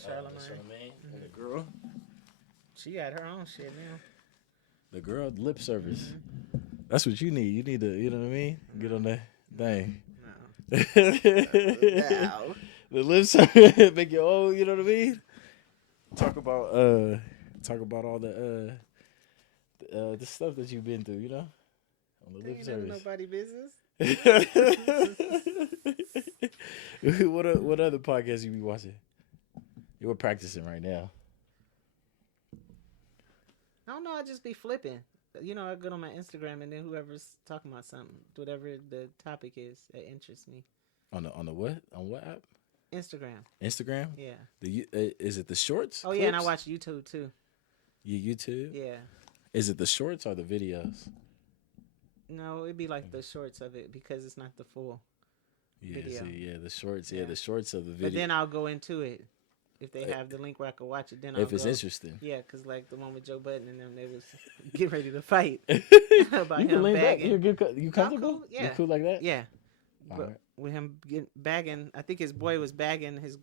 Charlamagne. And the girl. She got her own shit now. The girl lip service. Mm-hmm. That's what you need. You need to, you know what I mean? Get on that thing. No. The lip service, make your own. You know what I mean? Talk about all the stuff that you've been through. You know, on the lip Ain't service. nobody business. What other podcasts you be watching? You're practicing right now. I don't know. I just be flipping. You know, I go on my Instagram and then whoever's talking about something, whatever the topic is that interests me. On the what? On what app? Instagram. Instagram? Yeah. Is it the shorts? Oh, clips? yeah, and I watch YouTube, too. YouTube? Yeah. Is it the shorts or the videos? No, it'd be like the shorts of it because it's not the full video. The shorts. Yeah, the shorts of the video. But then I'll go into it. If they have the link where I can watch it, then I'll if it's interesting. Yeah, because like the one with Joe Budden and them, they was getting ready to fight. About you can lean back. bagging. You comfortable? Cool? Yeah. You cool like that? Yeah. All But right. with him bagging, I think his boy was bagging his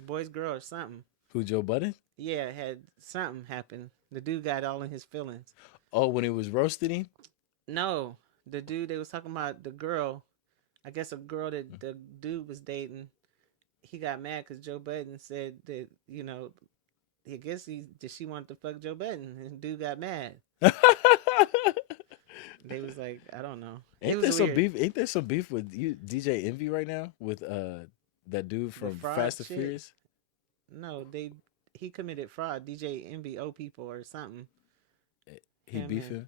boy's girl or something. Who, Joe Budden? Yeah, had something happen. The dude got all in his feelings. Oh, when he was roasting him? No, the dude they was talking about the girl. I guess a girl that the dude was dating. He got mad because Joe Budden said that, you know, I guess she wanted to fuck Joe Budden, and the dude got mad. They was like, I don't know. Ain't there some beef? Ain't there some beef with you, DJ Envy, right now with that dude from Fast and Furious? No, he committed fraud. DJ Envy owe people or something. He beefing?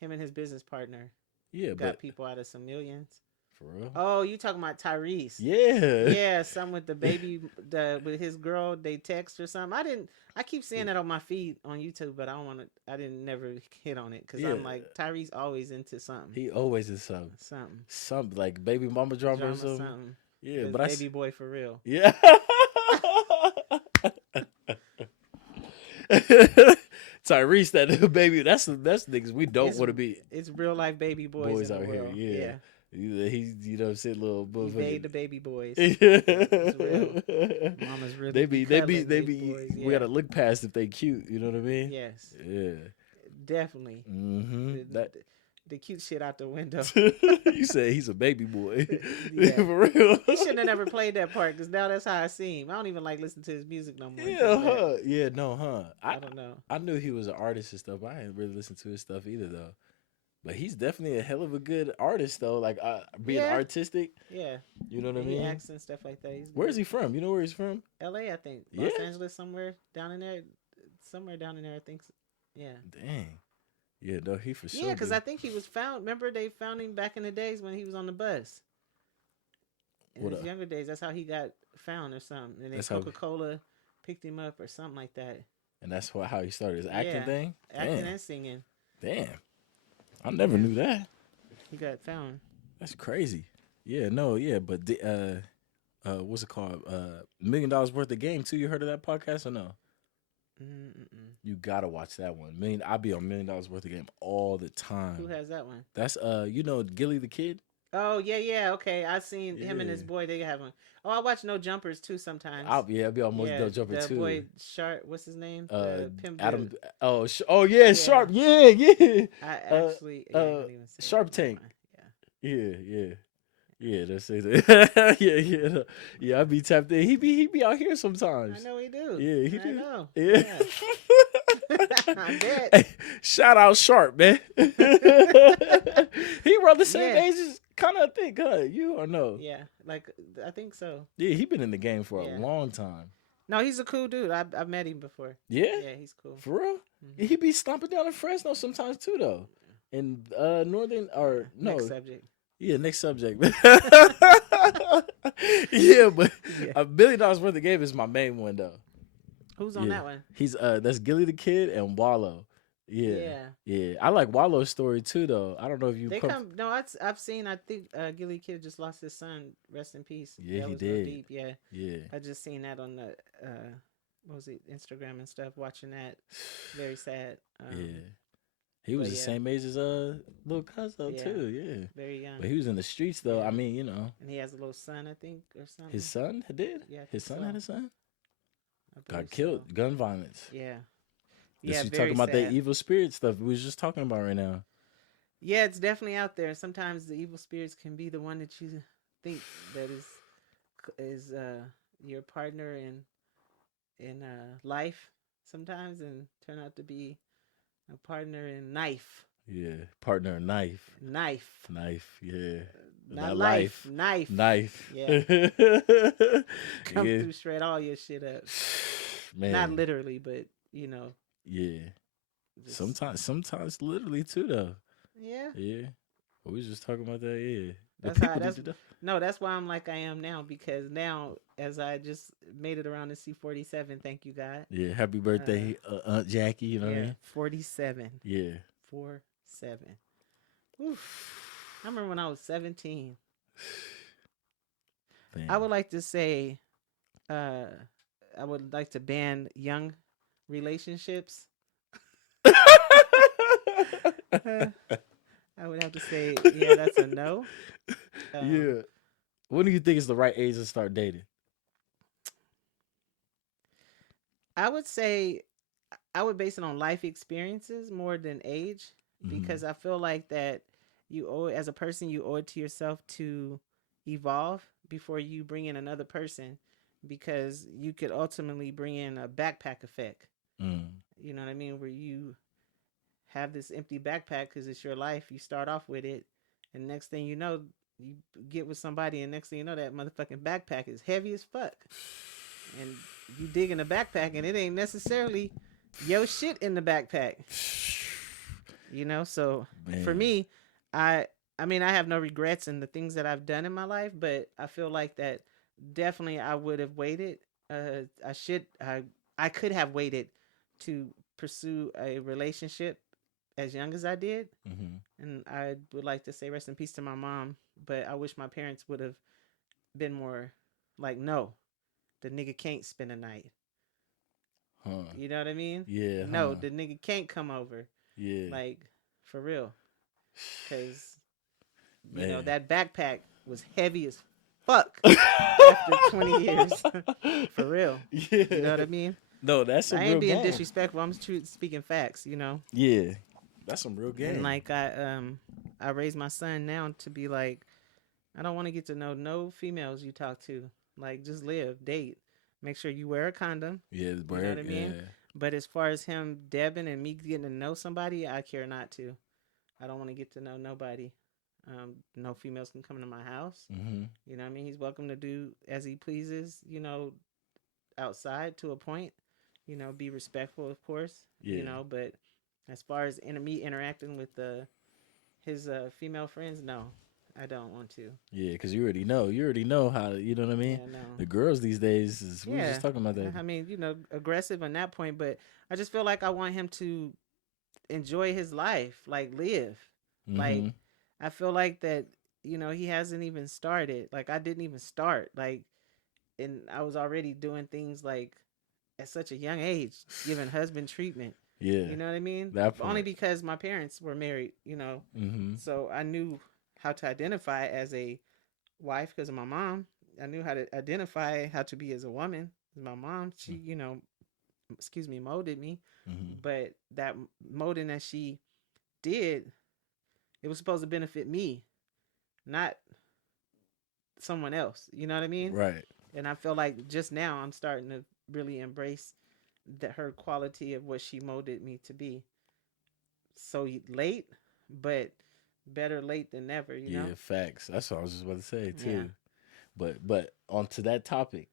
Him and his business partner. Yeah, got people out of some millions. For real? Oh, you talking about Tyrese? Yeah. Yeah, some with the baby, with his girl, they text or something. I keep seeing that on my feed on YouTube, but I didn't never hit on it because I'm like, Tyrese always into something. He always is something. Something like baby mama drama or something. Yeah, but baby boy for real. Yeah. Tyrese, that new baby, that's niggas we don't want to be. It's real life baby boys in the out world. here. Yeah. He's, you know, saying little he made the baby boys. It's real. Mama's really they be boys, we gotta look past if they cute, you know what I mean? Yes. Yeah. Definitely. Mm-hmm. The cute shit out the window. You say he's a baby boy. Yeah. For real. He shouldn't have never played that part because now that's how I see him. I don't even like listening to his music no more. Yeah, I don't know. I knew he was an artist and stuff. I didn't really listen to his stuff either though. But he's definitely a hell of a good artist though. Like being artistic. Yeah. You know what I mean? He acts and stuff like that. Where is he from? You know where he's from? L.A. I think. Yeah. Los Angeles somewhere down in there. Somewhere down in there I think. Yeah. Dang. Yeah, no, he for sure. Yeah, because I think he was found. Remember, they found him back in the days when he was on the bus. In his younger days, that's how he got found or something. And then Coca-Cola picked him up or something like that. And that's how he started his acting thing? Acting and singing. Damn. I never knew that. He got found. That's crazy. Yeah, no, yeah, but what's it called? $1 Million Worth of Game, too. You heard of that podcast or no? You gotta watch that one. I be on $1 Million Worth of Game all the time. Who has that one? That's you know Gilly the Kid. Oh yeah. Okay, I seen him and his boy. They have one. Oh, I watch No Jumpers too sometimes. I'll be almost No Jumper too. The boy Sharp. What's his name? Adam. Oh yeah, Sharp. Yeah. I actually. Sharp Tank. Yeah, that's it. Yeah. I be tapped in. He be out here sometimes. I know he do. Yeah, he do. I know. Yeah. I bet. Hey, shout out Sharp, man. He around the same age as kind of think, huh? You or no? Yeah, like I think so. Yeah, he been in the game for a long time. No, he's a cool dude. I've met him before. Yeah? Yeah, he's cool. For real? Mm-hmm. He be stomping down in Fresno sometimes too, though. In northern or no? Next subject. Yeah, next subject. Yeah, but $1 Million Worth of Game is my main one though. Who's on that one? He's that's Gilly the Kid and Wallow. Yeah. I like Wallow's story too though. I don't know if you No, I've seen. I think Gilly Kid just lost his son. Rest in peace. Yeah, that he was did. Real deep. Yeah. Yeah. I just seen that on the what was it, Instagram and stuff. Watching that, very sad. Yeah. He was the same age as little cousin too, yeah. Very young. But he was in the streets though. Yeah. I mean, you know. And he has a little son, I think, or something. His son did? Yeah. His son had a son? I Got believe so. killed. Gun violence. Yeah. This Yeah, we very talking about that sad. evil spirit stuff we was just talking about right now. Yeah, it's definitely out there. Sometimes the evil spirits can be the one that you think that is your partner in life sometimes, and turn out to be a partner in knife. Yeah, partner knife. Knife. Knife, yeah. Not That life. life. Knife. Knife. Yeah. Yeah. Come through, shred all your shit up. Not Man. literally, but Yeah. just Sometimes literally too though. yeah. Yeah. We was just talking about that, yeah. The That's how people need that's to know. no, that's why I'm like I am now, because now as I just made it around to C-47, thank you God. Yeah, happy Uh birthday, Aunt Jackie, you know what I yeah, mean? 47. Yeah. 47. Oof. I remember when I was 17. I Man. would like to say uh I would like to ban young relationships. Uh, I would have to say, yeah, that's a no. Um Yeah. When do you think is the right age to start dating? I would say I would base it on life experiences more than age, Mm-hmm. because I feel like that you owe as a person, you owe it to yourself to evolve before you bring in another person, because you could ultimately bring in a backpack effect. Mm. You know what I mean? Where you have this empty backpack because it's your life. You start off with it, and next thing you know, you get with somebody, and next thing you know, that motherfucking backpack is heavy as fuck. And you dig in the backpack, and it ain't necessarily your shit in the backpack. So for Man. me, I I mean I have no regrets in the things that I've done in my life, but I feel like that definitely I would have waited. I could have waited to pursue a relationship as young as I did. Mm-hmm. And I would like to say rest in peace to my mom, but I wish my parents would have been more like, no, the nigga can't spend a night. Huh. You know what I mean? Yeah, No, huh. the nigga can't come over. Yeah. Like, for real. Because, Man. that backpack was heavy as fuck after 20 years. For real. You know Yeah. what I mean? No, that's some I ain't real being game. disrespectful. I'm speaking facts. Yeah. That's some real And game. like I raised my son now to be like, I don't want to get to know no females you talk to. Like, just live, date. Make sure you wear a condom. Yeah, You know what word. I mean? Yeah. But as far as him dabbing and me getting to know somebody, I care not to. I don't want to get to know nobody. No females can come into my house. Mm-hmm. You know what I mean? He's welcome to do as he pleases, outside to a point. Be respectful, of course, Yeah. but as far as me interacting with his female friends, no, I don't want to. Yeah, because you already know. You already know how, you know what I mean? Yeah, no. The girls these days, we was just Yeah. talking about that. I mean, aggressive on that point, but I just feel like I want him to enjoy his life, like live. Mm-hmm. Like, I feel like that, he hasn't even started. Like, I didn't even start. Like, and I was already doing things like at such a young age, giving husband treatment. Yeah. You know what I mean? That Only part. because my parents were married. Mm-hmm. So I knew how to identify as a wife because of my mom. I knew how to identify how to be as a woman. My mom, she, molded me. Mm-hmm. But that molding that she did, it was supposed to benefit me, not someone else. You know what I mean? Right. And I feel like just now I'm starting to really embrace her quality of what she molded me to be. So late, but better late than never. Yeah, facts. That's what I was just about to say Yeah. too. But onto that topic,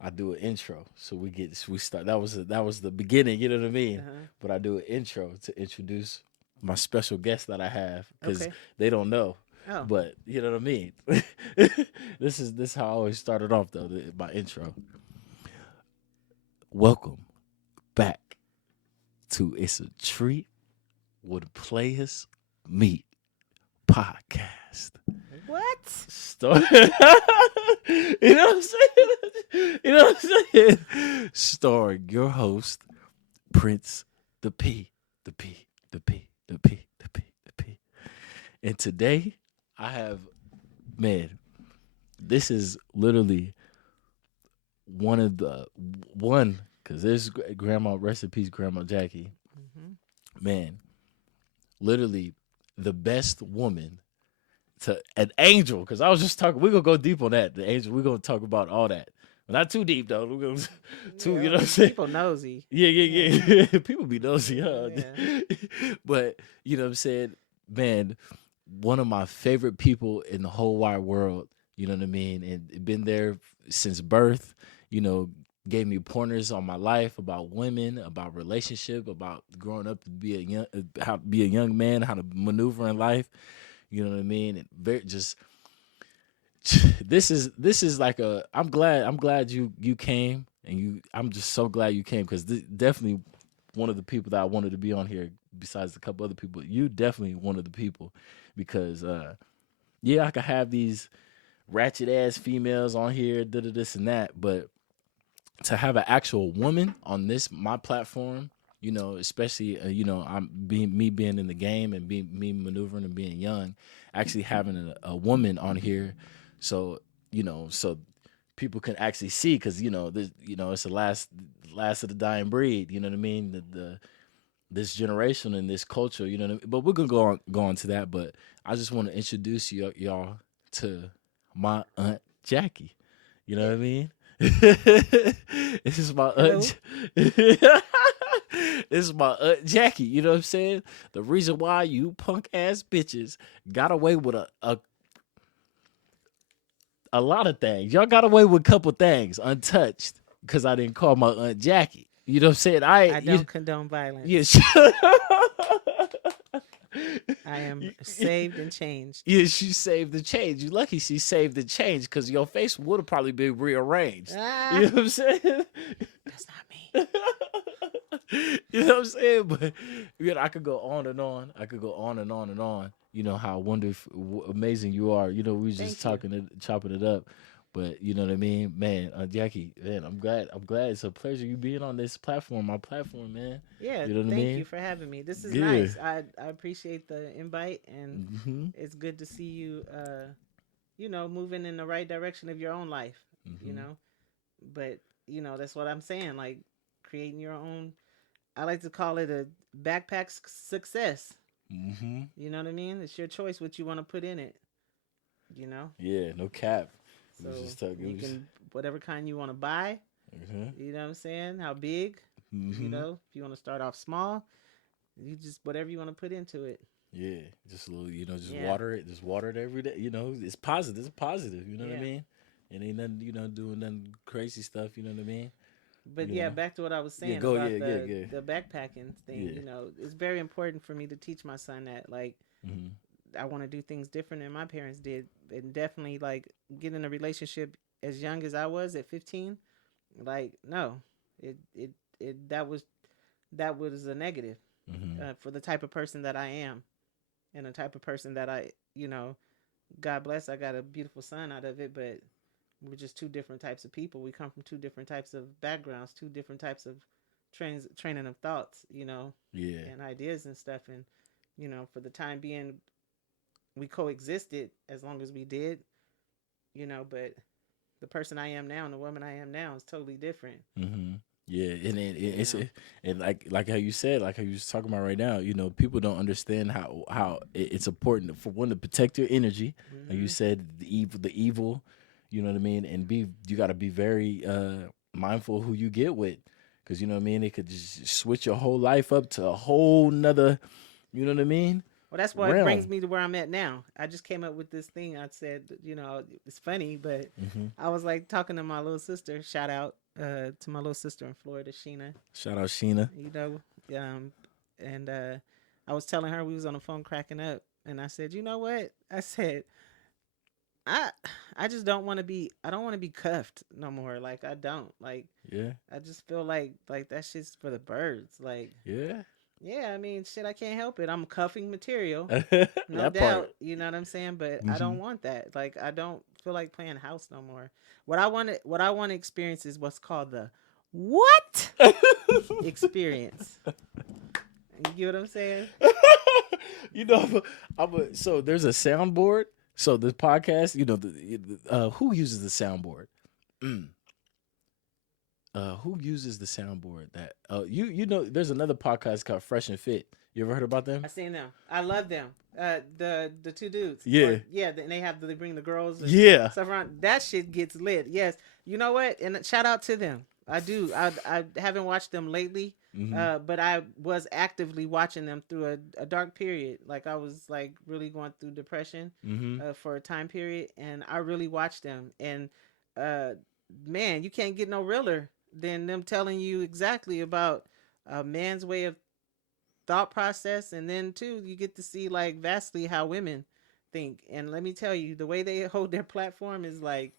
I do an intro. So we start. That was the beginning. You know what I mean? Uh-huh. But I do an intro to introduce my special guest that I have because Okay. they don't know. Oh. But you know what I mean. This how I always started off though. My intro. Welcome back to It's a Treat with Players Meet podcast. What? You know what I'm saying? You know what I'm saying? Starring your host, Prince the P, the P, the P, the P, the P, the P. And today I have, man, this is literally because there's grandma, rest in peace, Grandma Jackie. Mm-hmm. Man, literally the best woman to an angel. Because I was just talking, we're gonna go deep on that. The angel, we're gonna talk about all that. But not too deep though. We're gonna too, Yeah, you know what I'm saying? people nosy. Yeah, Yeah. yeah. People be nosy, huh? Yeah. But you know what I'm saying? Man, one of my favorite people in the whole wide world, you know what I mean? And been there since birth, you know, gave me pointers on my life about women, about relationship, about growing up to be a young how to be a young man, how to maneuver in life, you know what I mean? And very just this is like I'm glad you came, and I'm just so glad you came, because definitely one of the people that I wanted to be on here, besides a couple other people. You definitely one of the people, because yeah, I could have these ratchet ass females on here, this and that, but to have an actual woman on this my platform, you know, especially you know, I'm being in the game and being me maneuvering and being young, actually having a woman on here, so you know, so people can actually see, because you know, it's the last of the dying breed, you know what I mean, the this generation and this culture, you know what I mean? But we're gonna go on to that. But I just want to introduce y'all to my aunt Jackie. You know what I mean? This is my Hello. aunt. This is my aunt Jackie. You know what I'm saying? The reason why you punk ass bitches got away with a lot of things. Y'all got away with a couple things untouched, because I didn't call my aunt Jackie. You know what I'm saying? I don't condone violence. Yeah. I am saved and changed. Yeah, she saved the change. You lucky she saved the change, because your face would have probably been rearranged. Ah, You know what I'm saying? that's not me. You know what I'm saying? But you know, I could go on and on. I could go on and on and on. You know how wonderful, amazing you are. You know, we was just Thank you. chopping it up. But you know what I mean, man. Jackie, man, I'm glad. I'm glad. It's a pleasure you being on this platform, my platform, man. Yeah, You know what I thank you mean? for having me. This is Yeah. nice. I appreciate the invite, and Mm-hmm. it's good to see you you know, moving in the right direction of your own life, you Mm-hmm. know. But, you know, that's what I'm saying, like creating your own, I like to call it a backpack success. Mm-hmm. You know what I mean? It's your choice what you want to put in it, you know? Yeah. No cap. It was So just talking. you It was. can, whatever kind you want to buy, Mm-hmm. you know what I'm saying? How big, you Mm-hmm. know, if you want to start off small, you just, whatever you want to put into it. Yeah, just a little, you know, just Yeah. water it, every day. You know, it's positive. It's positive. You know what I Yeah. mean? It ain't nothing, you know, doing nothing crazy stuff. You know what I mean? But You yeah, know? back to what I was Yeah, saying go. about Yeah, yeah, yeah, the backpacking thing. yeah. You know, it's very important for me to teach my son that, like, Mm-hmm. I want to do things different than my parents did, and definitely like get in a relationship as young as I was at 15. Like, no, it that was a negative Mm-hmm. for the type of person that I am, and the type of person that I, you know, God bless, I got a beautiful son out of it, but we're just two different types of people. We come from two different types of backgrounds, two different types of training of thoughts, you know, Yeah, and ideas and stuff. And, you know, for the time being, we coexisted as long as we did, you know, but the person I am now and the woman I am now is totally different, mm-hmm. Yeah, and you know. and like how you said, like how you was talking about right now. You know, people don't understand how it's important for one to protect your energy. Like you Mm-hmm. said, the evil. You know what I mean, and you got to be very mindful of who you get with, because you know what I mean. It could just switch your whole life up to a whole nother. You know what I mean? Well, that's what brings Realm. me to where I'm at now. I just came up with this thing. I said, you know, it's funny, but Mm-hmm. I was like talking to my little sister. Shout out to my little sister in Florida, Sheena. Shout out Sheena. You know, and I was telling her, we was on the phone cracking up, and I said, you know what? I said, I I just don't want to be. I don't want to be cuffed no more. Like, I don't like. Yeah, I just feel like that shit's for the birds. Like, yeah. yeah, I mean, shit, I can't help it. I'm cuffing material, no That part. doubt. You know what I'm saying? But I Mm-hmm. don't want that. Like, I don't feel like playing house no more. What I want to experience is what's called the what experience. You get what I'm saying? You know, so there's a soundboard. So the podcast, you know, who uses the soundboard? Mm. who uses the soundboard? That you know, there's another podcast called Fresh and Fit. You ever heard about them? I seen them. I love them. The two dudes. Yeah. And they bring the girls and Yeah. stuff around. That shit gets lit. Yes. You know what? And shout out to them. I do. I haven't watched them lately, but I was actively watching them through a dark period. Like I was like really going through depression for a time period, and I really watched them. And man, you can't get no realer than them telling you exactly about a man's way of thought process, and then too you get to see like vastly how women think. And let me tell you, the way they hold their platform is like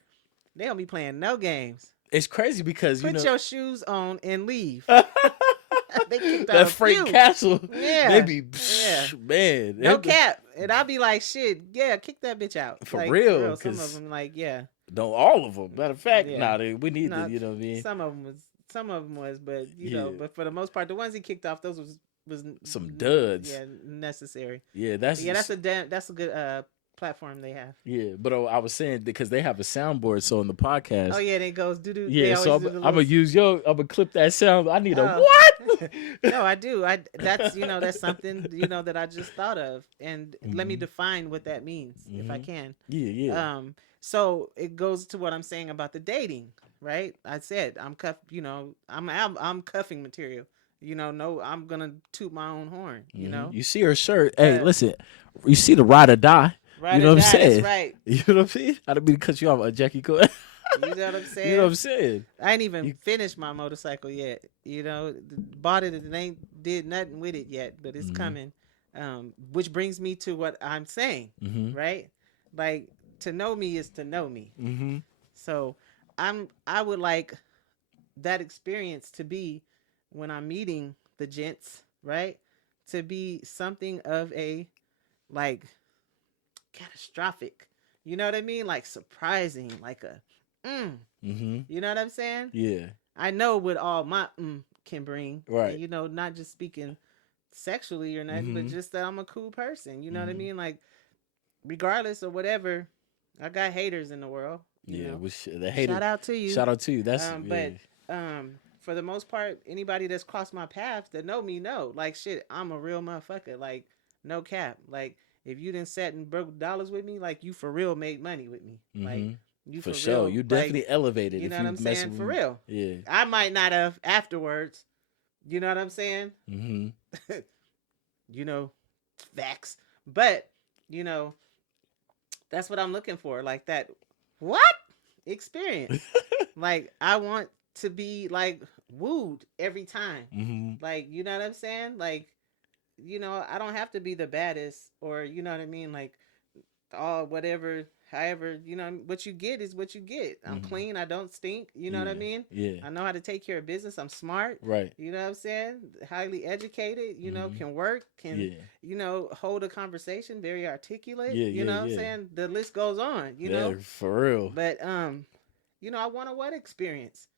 they don't be playing no games. It's crazy because put your shoes on and leave. They kicked out that Frank Castle. Yeah, they be man. No cap, and I'll be like, shit, yeah, kick that bitch out for real. Some of them, like, yeah, no, all of them. Matter of fact, we need to, you know what I mean. Some of them was, but you know, but for the most part, the ones he kicked off, those was some duds. Yeah, necessary. Yeah, that's a good platform they have. Yeah, but I was saying because they have a soundboard, so on the podcast. Oh yeah, it goes do. Yeah, so I'm gonna use I'm gonna clip that sound. I need a what? No, I do. That's that's something that I just thought of, and let me define what that means if I can. Yeah. So it goes to what I'm saying about the dating, right? I said I'm I'm cuffing material. No, I'm gonna toot my own horn. You see her shirt. Hey, listen, you see the ride or die. Right, you know what I'm saying? That's right. You know what I'm saying? I don't mean to cut you off, Jackie. You know what I'm saying? You know what I'm saying? I ain't even finished my motorcycle yet. Bought it and ain't did nothing with it yet, but it's coming. Which brings me to what I'm saying, right? Like to know me is to know me. So I would like that experience to be when I'm meeting the gents, right? To be something of a like catastrophic, you know what I mean? Like surprising, like a you know what I'm saying? Yeah. I know what all my can bring. Right. And, not just speaking sexually or nothing, but just that I'm a cool person. You know what I mean? Like regardless of whatever, I got haters in the world. Yeah, the haters. Shout out to you. Shout out to you. That's but for the most part, anybody that's crossed my path that know me know. Like shit, I'm a real motherfucker. Like no cap. Like if you didn't sat and broke dollars with me, like you for real made money with me. Like you for sure. You definitely elevated. You know what I'm saying? For real. Yeah. I might not have afterwards. You know what I'm saying? Facts. But that's what I'm looking for. Like that. What experience? Like I want to be like wooed every time. Like you know what I'm saying? Like I don't have to be the baddest or you know what I mean, like all whatever, however, what you get is what you get. I'm clean, I don't stink, you know what I mean? Yeah. I know how to take care of business, I'm smart. Right. You know what I'm saying? Highly educated, can work, can hold a conversation, very articulate. You know what I'm saying? The list goes on, Yeah, for real. But I want a what experience.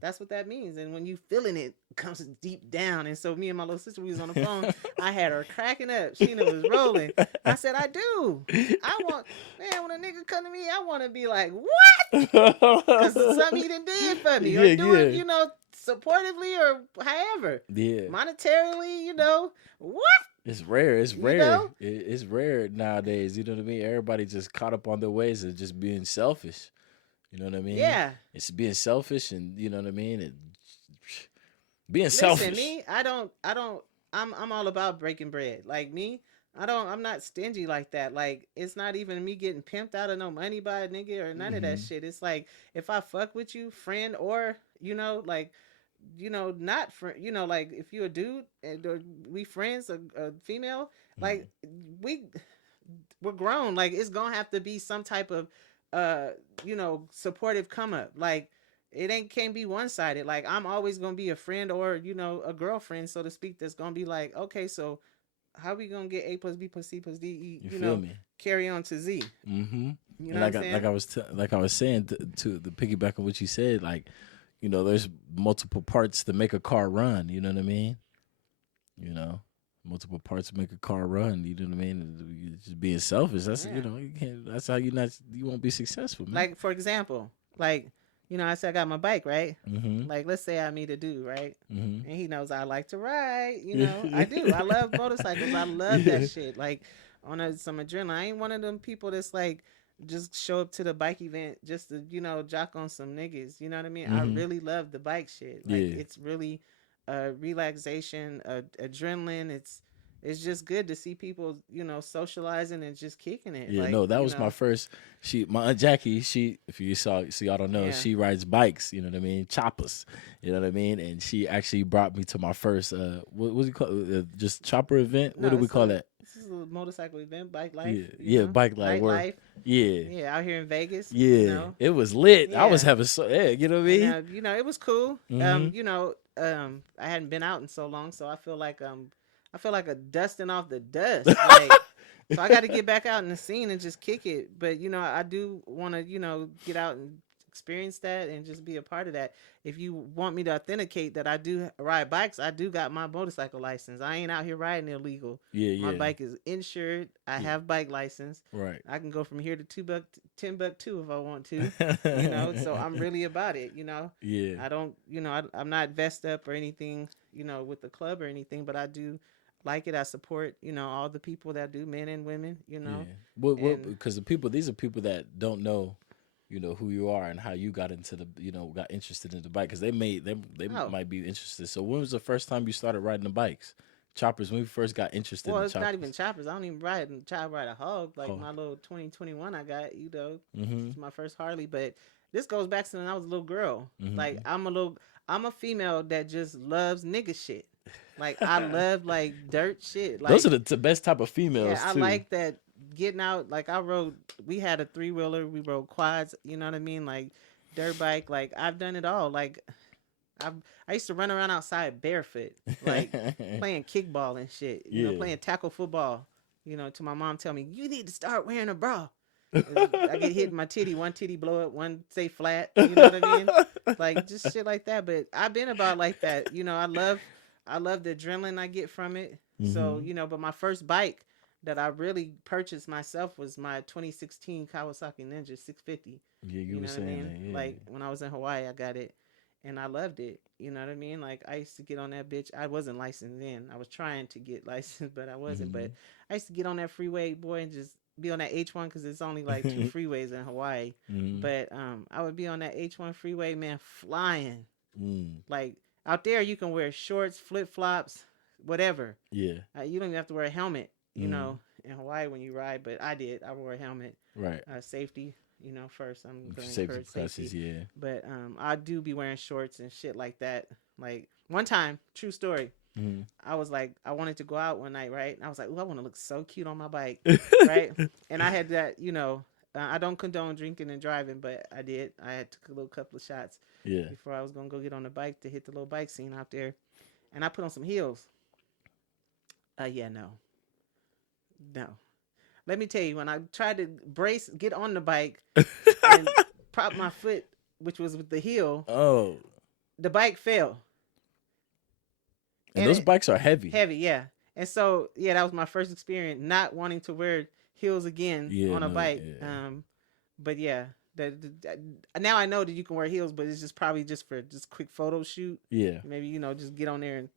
That's what that means. And when you feeling it comes deep down. And so me and my little sister, we was on the phone. I had her cracking up. Sheena was rolling. I said, I do. I want, man, when a nigga come to me, I want to be like, what? Because it's something he done did for me. Or do it, supportively or however. Yeah. Monetarily, what? It's rare. It's rare. It's rare nowadays. You know what I mean? Everybody just caught up on their ways of just being selfish. You know what I mean? Yeah. It's being selfish and you know what I mean? And being Listen, selfish. Me, I'm all about breaking bread. Like me, I'm not stingy like that. Like it's not even me getting pimped out of no money by a nigga or none of that shit. It's like if I fuck with you, friend, or like not friend, like if you a dude and or we friends, a female, like we're grown. Like it's gonna have to be some type of supportive come up. Like it can't be one-sided. Like I'm always gonna be a friend or a girlfriend, so to speak, that's gonna be like, okay, so how we gonna get A plus B plus C plus D you feel me? Carry on to Z. You know what I'm saying? Like I was saying to the piggyback on what you said, like there's multiple parts to make a car run. You know what I mean? Multiple parts to make a car run. You know what I mean? Just being selfish. That's you can't. That's how you won't be successful, man. Like for example, like I said I got my bike, right? Mm-hmm. Like, let's say I meet a dude, right? Mm-hmm. And he knows I like to ride. I do. I love motorcycles. I love that Yeah. shit. Like, some adrenaline. I ain't one of them people that's like just show up to the bike event just to jock on some niggas. You know what I mean? I Mm-hmm. really love the bike shit. Like, Yeah. it's really relaxation, adrenaline. It's just good to see people, socializing and just kicking it. Yeah, Like, no, that was my first. My Aunt Jackie, if you saw, so y'all don't know, yeah. she rides bikes. You know what I mean, choppers. You know what I mean, and she actually brought me to my first. What do you call it? Just chopper event? What No, do we call that? this is a motorcycle event, bike life. Yeah, yeah, bike life. Where, Nightlife. yeah, Yeah, out here in Vegas. yeah, it was lit. I was Yeah. having yeah, you know what I And mean. it was cool. Mm-hmm. I hadn't been out in so long, so I feel like a dusting off the dust. Like, so I got to get back out in the scene and just kick it. But I do want to get out and experience that and just be a part of that. If you want me to authenticate that I do ride bikes, I do got my motorcycle license. I ain't out here riding illegal. Yeah, My yeah. bike is insured. I have bike license. Right. I can go from here to Timbuktu if I want to. So I'm really about it. Yeah. I don't. I'm not vest up or anything. With the club or anything, but I do like it. I support. All the people that do, men and women. Yeah. What? Because these are people that don't know. Who you are and how you got into got interested in the bike, because they might be interested. So when was the first time you started riding the bikes? Choppers, when we first got interested in it's choppers. not even choppers. I don't even try to ride a hog. Like my little 2021 I got, it's my first Harley. But this goes back to when I was a little girl. Mm-hmm. Like I'm a female that just loves nigga shit. Like I love like dirt shit. Like, those are the best type of females too. I like that getting out. Like we had a 3-wheeler, we rode quads, you know what I mean? Like dirt bike, like I've done it all. Like I used to run around outside barefoot, like playing kickball and shit, playing tackle football, to my mom tell me, you need to start wearing a bra. I get hit in my titty, one titty blow up, one stay flat, you know what I mean? Like just shit like that. But I've been about like that, I love the adrenaline I get from it. Mm-hmm. So, but my first bike that I really purchased myself was my 2016 Kawasaki Ninja 650. Yeah, you were saying that, yeah. Like when I was in Hawaii, I got it and I loved it. You know what I mean? Like I used to get on that bitch. I wasn't licensed then. I was trying to get licensed, but I wasn't. Mm-hmm. But I used to get on that freeway, boy, and just be on that H1 because it's only like 2 freeways in Hawaii. Mm-hmm. But I would be on that H1 freeway, man, flying. Like out there, you can wear shorts, flip flops, whatever. Yeah. You don't even have to wear a helmet, in Hawaii when you ride. But I did. I wore a helmet. Right. Safety, first. I'm going to safety encourage classes, safety. yeah. But I do be wearing shorts and shit like that. Like one time, true story. Mm-hmm. I was like, I wanted to go out one night, right? And I was like, I want to look so cute on my bike, right? And I had that, I don't condone drinking and driving, but I did. I had took a little couple of shots before I was going to go get on the bike to hit the little bike scene out there. And I put on some heels. No. Let me tell you, when I tried to get on the bike and prop my foot, which was with the heel, the bike fell. And those bikes are heavy. Heavy, yeah. And so, that was my first experience not wanting to wear heels again on a bike. Yeah. But yeah, now I know that you can wear heels, but it's just probably just for just quick photo shoot. Yeah. Maybe, just get on there and,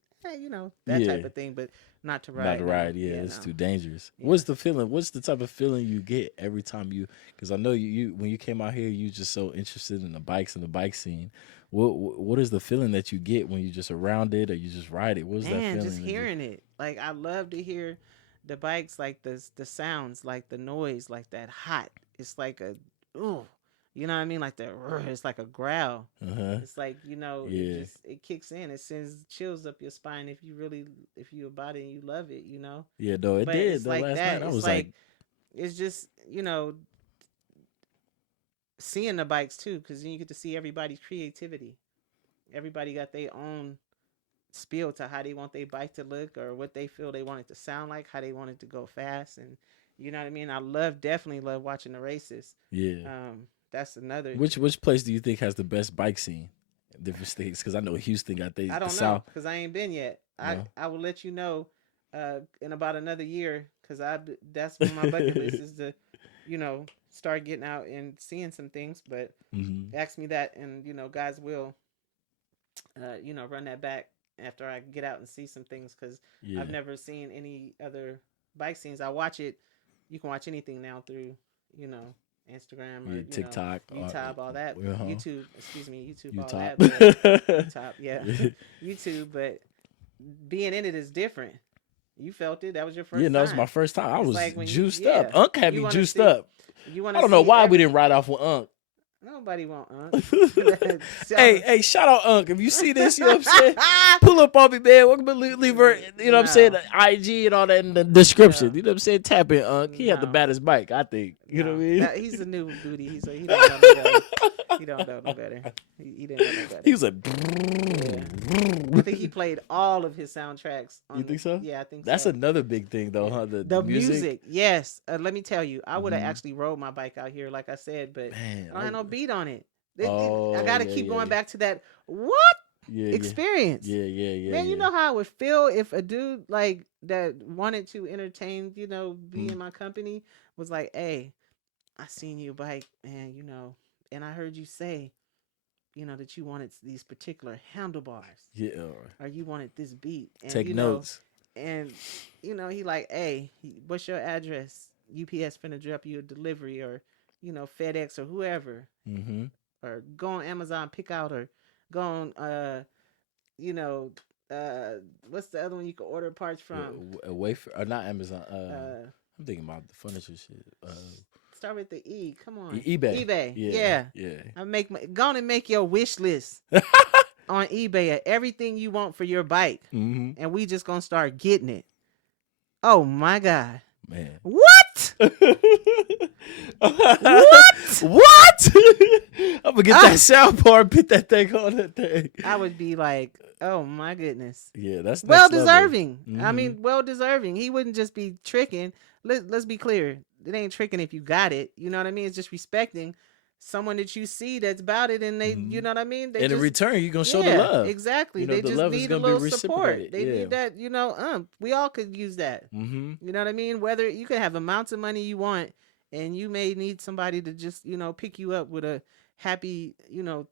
that type of thing, but not to ride. Not to ride, it's too dangerous. Yeah. What's the feeling? What's the type of feeling you get every time because I know you when you came out here, you just so interested in the bikes and the bike scene. What is the feeling that you get when you just around it or you just ride it? What's that feeling? Just hearing it. Like I love to hear the bikes, like the sounds, like the noise, like that hot. It's like you know what I mean? Like it's like a growl. Uh-huh. It's like, it kicks in. It sends chills up your spine if you about it and you love it, Yeah, no, it did. It's like last that. night, I was like, it's just, seeing the bikes too, because then you get to see everybody's creativity. Everybody got their own spiel to how they want their bike to look or what they feel they want it to sound like, how they want it to go fast. And you know what I mean? I definitely love watching the races. Yeah. That's another. Which place do you think has the best bike scene? Different states, because I know Houston got the I don't know South. because I ain't been yet. No. I will let you know in about another year because that's on my bucket list is to start getting out and seeing some things. But ask me that, and guys will, run that back after I get out and see some things, because I've never seen any other bike scenes. I watch it. You can watch anything now through, Instagram or TikTok, YouTube, all that. YouTube, YouTube, all that. YouTube. YouTube, yeah, YouTube. But being in it is different. You felt it. That was your first time. Yeah, that was my first time. I was like juiced up. Unc had me juiced up. I don't know why we didn't ride off with Unc. Nobody want Unc. Hey, shout out Unc. If you see this, you know what I'm saying? Pull up on me, man. We're going to leave her, you know what I'm saying? The IG and all that in the description. You know what I'm saying? Tap in Unc. He had the baddest bike, I think. You know what I mean? He's a new booty. He don't know no better. He don't know no better. He didn't know no better. He was like, I think he played all of his soundtracks. You think so? Yeah, I think That's so. another big thing, though, huh? The music. Yes. Let me tell you, I would have actually rode my bike out here, like I said, but I don't have no beat on it. I got to keep going back to that experience. Yeah. Man, you know how I would feel if a dude like that wanted to entertain, be in my company, was like, hey, I seen you bike, man, and I heard you say, that you wanted these particular handlebars. Yeah. Or you wanted this beat. And, Take notes. And, he like, hey, what's your address? UPS finna drop you a delivery, or, FedEx or whoever. Mm-hmm. Or go on Amazon, pick out, or go on, what's the other one you can order parts from? Away or not Amazon. I'm thinking about the furniture shit. Start with the E. Come on. eBay. Yeah. Go on and make your wish list on eBay of everything you want for your bike, and we just gonna start getting it. Oh my God. Man. What? What? I'm gonna get that sound bar and put that thing on that thing. I would be like, oh my goodness. Yeah, that's well deserving. I mean, well deserving. He wouldn't just be tricking. Let's be clear. It ain't tricking if you got it. You know what I mean? It's just respecting someone that you see that's about it, and they, you know what I mean? They in return, you're gonna show the love. Exactly. They the just love need a little support. They need that. We all could use that. You know what I mean? Whether you could have amounts of money you want, and you may need somebody to just pick you up with a happy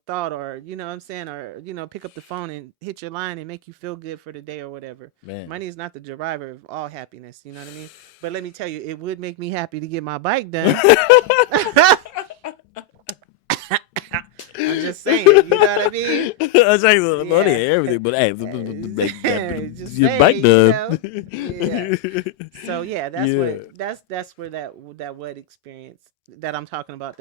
thought, or what I'm saying, or pick up the phone and hit your line and make you feel good for the day or whatever. Man. Money is not the driver of all happiness. You know what I mean? But let me tell you, it would make me happy to get my bike done. I'm just saying, you know what I mean? That's like the money and everything, but hey, your bike done. So that's where that what experience that I'm talking about,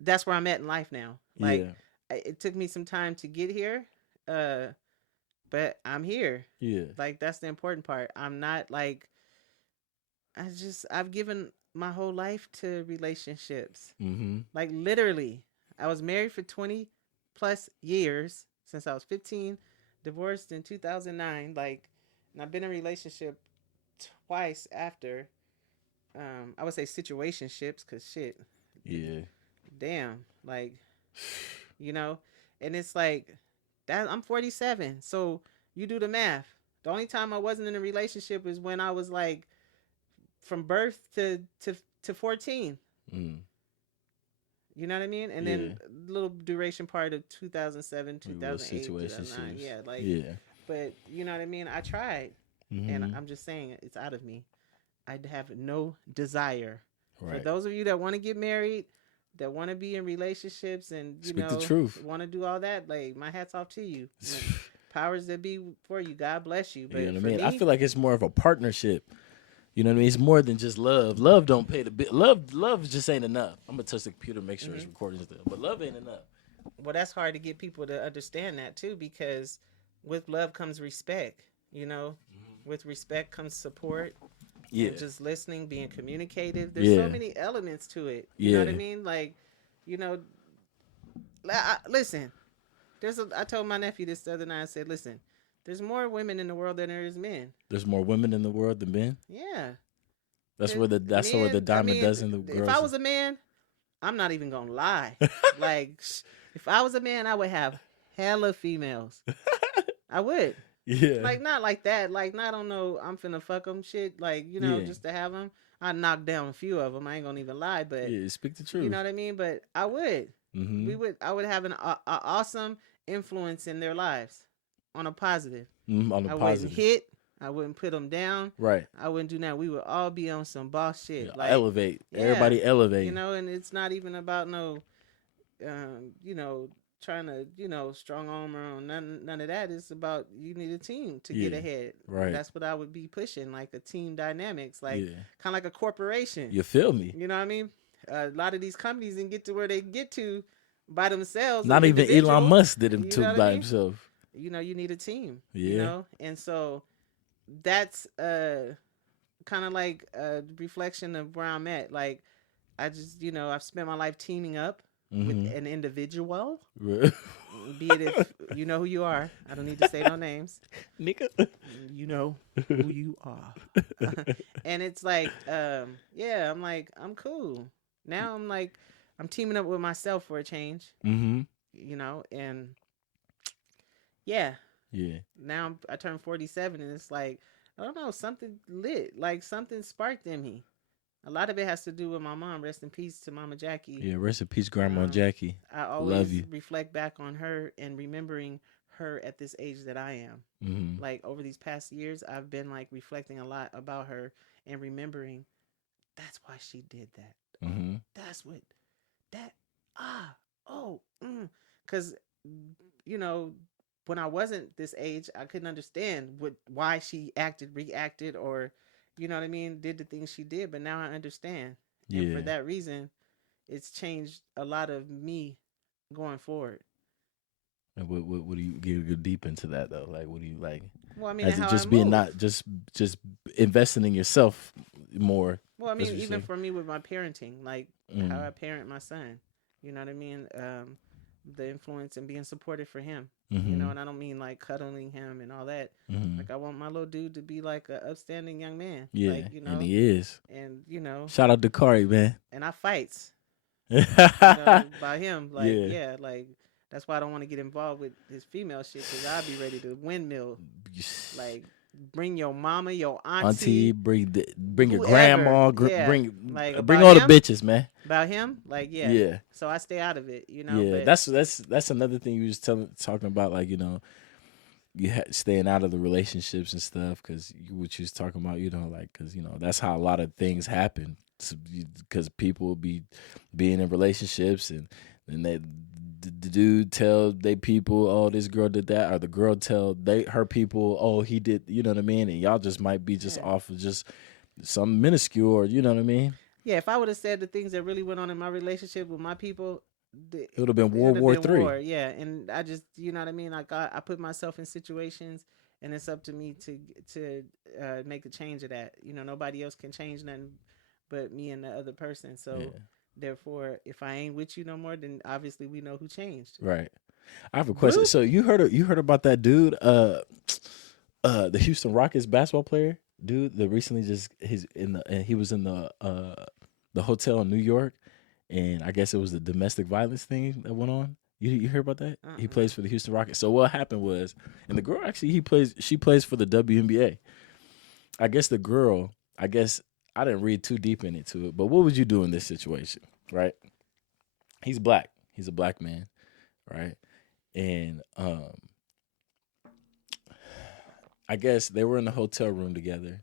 that's where I'm at in life now. Like it took me some time to get here, but I'm here. Yeah. Like that's the important part. I'm not like I've given my whole life to relationships. Like literally. I was married for 20 plus years since I was 15, divorced in 2009. Like, and I've been in a relationship twice after. I would say situationships, cause shit. Yeah. Damn, like, and it's like that. I'm 47, so you do the math. The only time I wasn't in a relationship was when I was like, from birth to 14. You know what I mean? And then a little duration part of 2007, 2008, 2009. Yeah, like, but you know what I mean? I tried, and I'm just saying it's out of me. I have no desire. Right. For those of you that want to get married, that want to be in relationships, and speak the truth, want to do all that, like, my hat's off to you. Powers that be for you. God bless you. But you know what I mean? I feel like it's more of a partnership. You know what I mean? It's more than just love. Love don't pay the bill. Love just ain't enough. I'm going to touch the computer, make sure it's recording still. But love ain't enough. Well, that's hard to get people to understand that, too, because with love comes respect, With respect comes support. Yeah. And just listening, being communicative. There's so many elements to it. You know what I mean? Like, listen, I told my nephew this the other night. I said, listen, there's more women in the world than there is men. There's more women in the world than men? Yeah. That's where the diamond dozen of girls. If I was a man, I'm not even gonna lie. Like, if I was a man, I would have hella females. I would. Yeah. Like not like that. Like not on no I'm finna fuck them shit. Like Yeah. just to have them. I knocked down a few of them. I ain't gonna even lie, but Yeah. Speak the you know truth. what I mean. But I would. Mm-hmm. I would have an awesome influence in their lives on a positive. On the I wouldn't positive. hit. I wouldn't put them down. Right. I wouldn't do that. We would all be on some boss Yeah, shit. Like, elevate. yeah, Everybody elevate. and it's not even about no, trying to, strong arm or none of that. It's about you need a team to get Yeah. ahead. Right. That's what I would be pushing, like a team dynamics, like Yeah. kind of like a corporation. You feel me? You know what I mean? A lot of these companies didn't get to where they get to by themselves. Not even Elon Musk did him You know to what by I mean? himself. You need a team. Yeah. And so that's kind of like a reflection of where I'm at. Like I just, I've spent my life teaming up with an individual. Be it if you know who you are. I don't need to say no names. Nigga. You know who you are. And it's like, I'm like, I'm cool. Now I'm like, I'm teaming up with myself for a change. Mm-hmm. And yeah. Yeah. Now I turned 47 and it's like, I don't know, something lit. Like something sparked in me. A lot of it has to do with my mom. Rest in peace to Mama Jackie. Yeah, rest in peace, Grandma Jackie. I always reflect back on her and remembering her at this age that I am. Mm-hmm. Like over these past years, I've been like reflecting a lot about her and remembering that's why she did that. Mm-hmm. That's what that because when I wasn't this age, I couldn't understand why she reacted, or you know what I mean, did the things she did. But now I understand, and for that reason, it's changed a lot of me going forward. And what do you get deep into that though? Like, what do you like? Well, I mean, as how it just I being move. not just investing in yourself more. Well, I mean, even for me with my parenting, like how I parent my son, you know what I mean? The influence and being supportive for him, and I don't mean like cuddling him and all that. Like I want my little dude to be like an upstanding young man. Yeah, like, and he is. And shout out to Kari, man. And I fights, by him. Like like that's why I don't want to get involved with his female shit because I'd be ready to windmill. Like bring your mama, your auntie, bring whoever. your grandma, bring all the bitches, man. About him, like yeah. So I stay out of it, Yeah, but that's another thing you was talking about, like staying out of the relationships and stuff because what you was talking about, like because that's how a lot of things happen because people will be being in relationships and the dude tell they people, oh, this girl did that, or the girl tell her people, oh, he did, you know what I mean? And y'all just might be just off of just some minuscule, or you know what I mean? Yeah, if I would have said the things that really went on in my relationship with my people, it would have been World War III. Yeah, and I just, you know what I mean? Like I put myself in situations, and it's up to me to make a change of that. Nobody else can change nothing but me and the other person. So. Therefore, if I ain't with you no more, then obviously we know who changed. Right. I have a question. Boop. So you heard about that dude, the Houston Rockets basketball player, dude that recently he was in the hotel in New York, and I guess it was the domestic violence thing that went on. You heard about that? He plays for the Houston Rockets. So what happened was, and the girl actually she plays for the WNBA. I guess I didn't read too deep into it, but what would you do in this situation, right? He's black. He's a black man, right? And I guess they were in the hotel room together.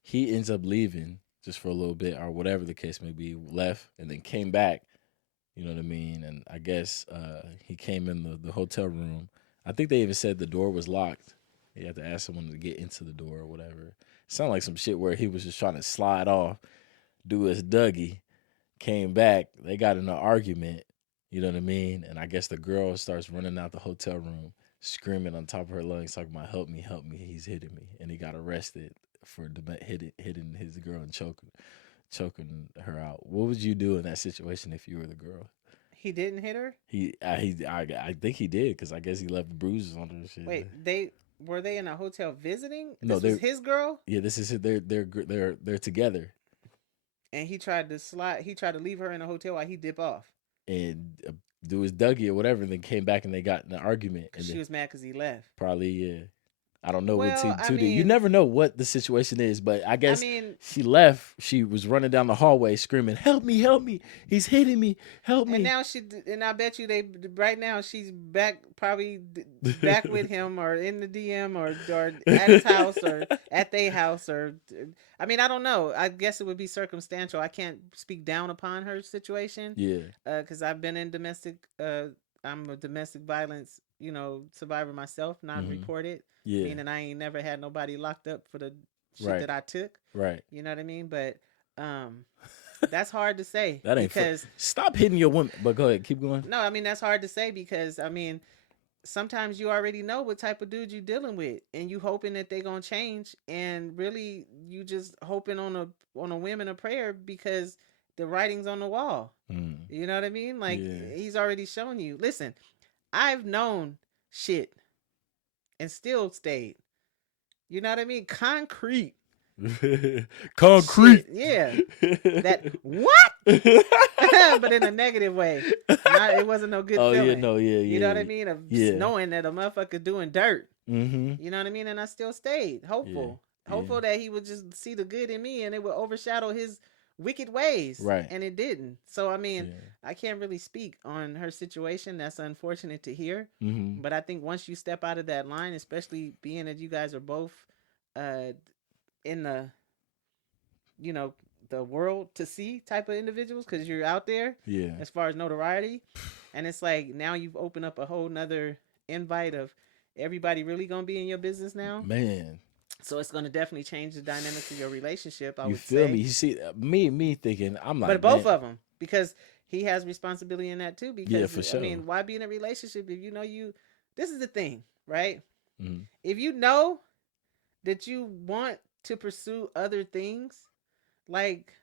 He ends up leaving just for a little bit or whatever the case may be, left and then came back, you know what I mean? And I guess he came in the hotel room. I think they even said the door was locked. You had to ask someone to get into the door or whatever. Sound like some shit where he was just trying to slide off, do his Dougie, came back. They got in an argument, you know what I mean? And I guess the girl starts running out the hotel room, screaming on top of her lungs, talking about, help me, he's hitting me. And he got arrested for hitting his girl and choking her out. What would you do in that situation if you were the girl? He didn't hit her? I think he did because I guess he left bruises on her and shit. Wait, were they in a hotel visiting? No, this was his girl. Yeah, this is they're together. And he tried to slide. He tried to leave her in a hotel while he dip off and do his Dougie or whatever, and then came back and they got in an argument. And she was mad because he left. Probably, yeah. I don't know what Well, I to do. You mean, never know what the situation is, but I I guess mean, she left. She was running down the hallway screaming, "Help me! Help me! He's hitting me! Help and me!" now and I bet you they right now she's back, probably back with him or in the DM or at his house or at their house or, I mean, I don't know. I guess it would be circumstantial. I can't speak down upon her situation. Yeah. Because I've been in domestic. I'm a domestic violence, survivor myself, non-reported, Yeah. meaning I ain't never had nobody locked up for the shit Right. that I took. Right. You know what I mean? But that's hard to say That ain't because stop hitting your women. But go ahead, keep going. no, I mean that's hard to say because I mean sometimes you already know what type of dude you're dealing with, and you hoping that they gonna change, and really you just hoping on a whim and a prayer because the writing's on the wall. You know what I mean? Like he's already shown you. Listen, I've known shit and still stayed. You know what I mean? Concrete. Concrete. Shit. Yeah. That what? But in a negative way. It wasn't no good feeling. Yeah, no, yeah, You know what I mean? Of knowing that a motherfucker doing dirt. Mm-hmm. You know what I mean? And I still stayed hopeful. Hopeful that he would just see the good in me and it would overshadow his wicked ways. Right. And it didn't. So, I mean, I can't really speak on her situation. That's unfortunate to hear. Mm-hmm. But I think once you step out of that line, especially being that you guys are both in the, the world to see type of individuals because you're out there as far as notoriety. And it's like now you've opened up a whole nother invite of everybody really going to be in your business now. Man. So it's going to definitely change the dynamics of your relationship. I you would feel say. me? You see, me thinking, I'm like, but both of them, because he has responsibility in that too. Because for sure. I mean, why be in a relationship if you know you? This is the thing, right? Mm-hmm. If you know that you want to pursue other things, like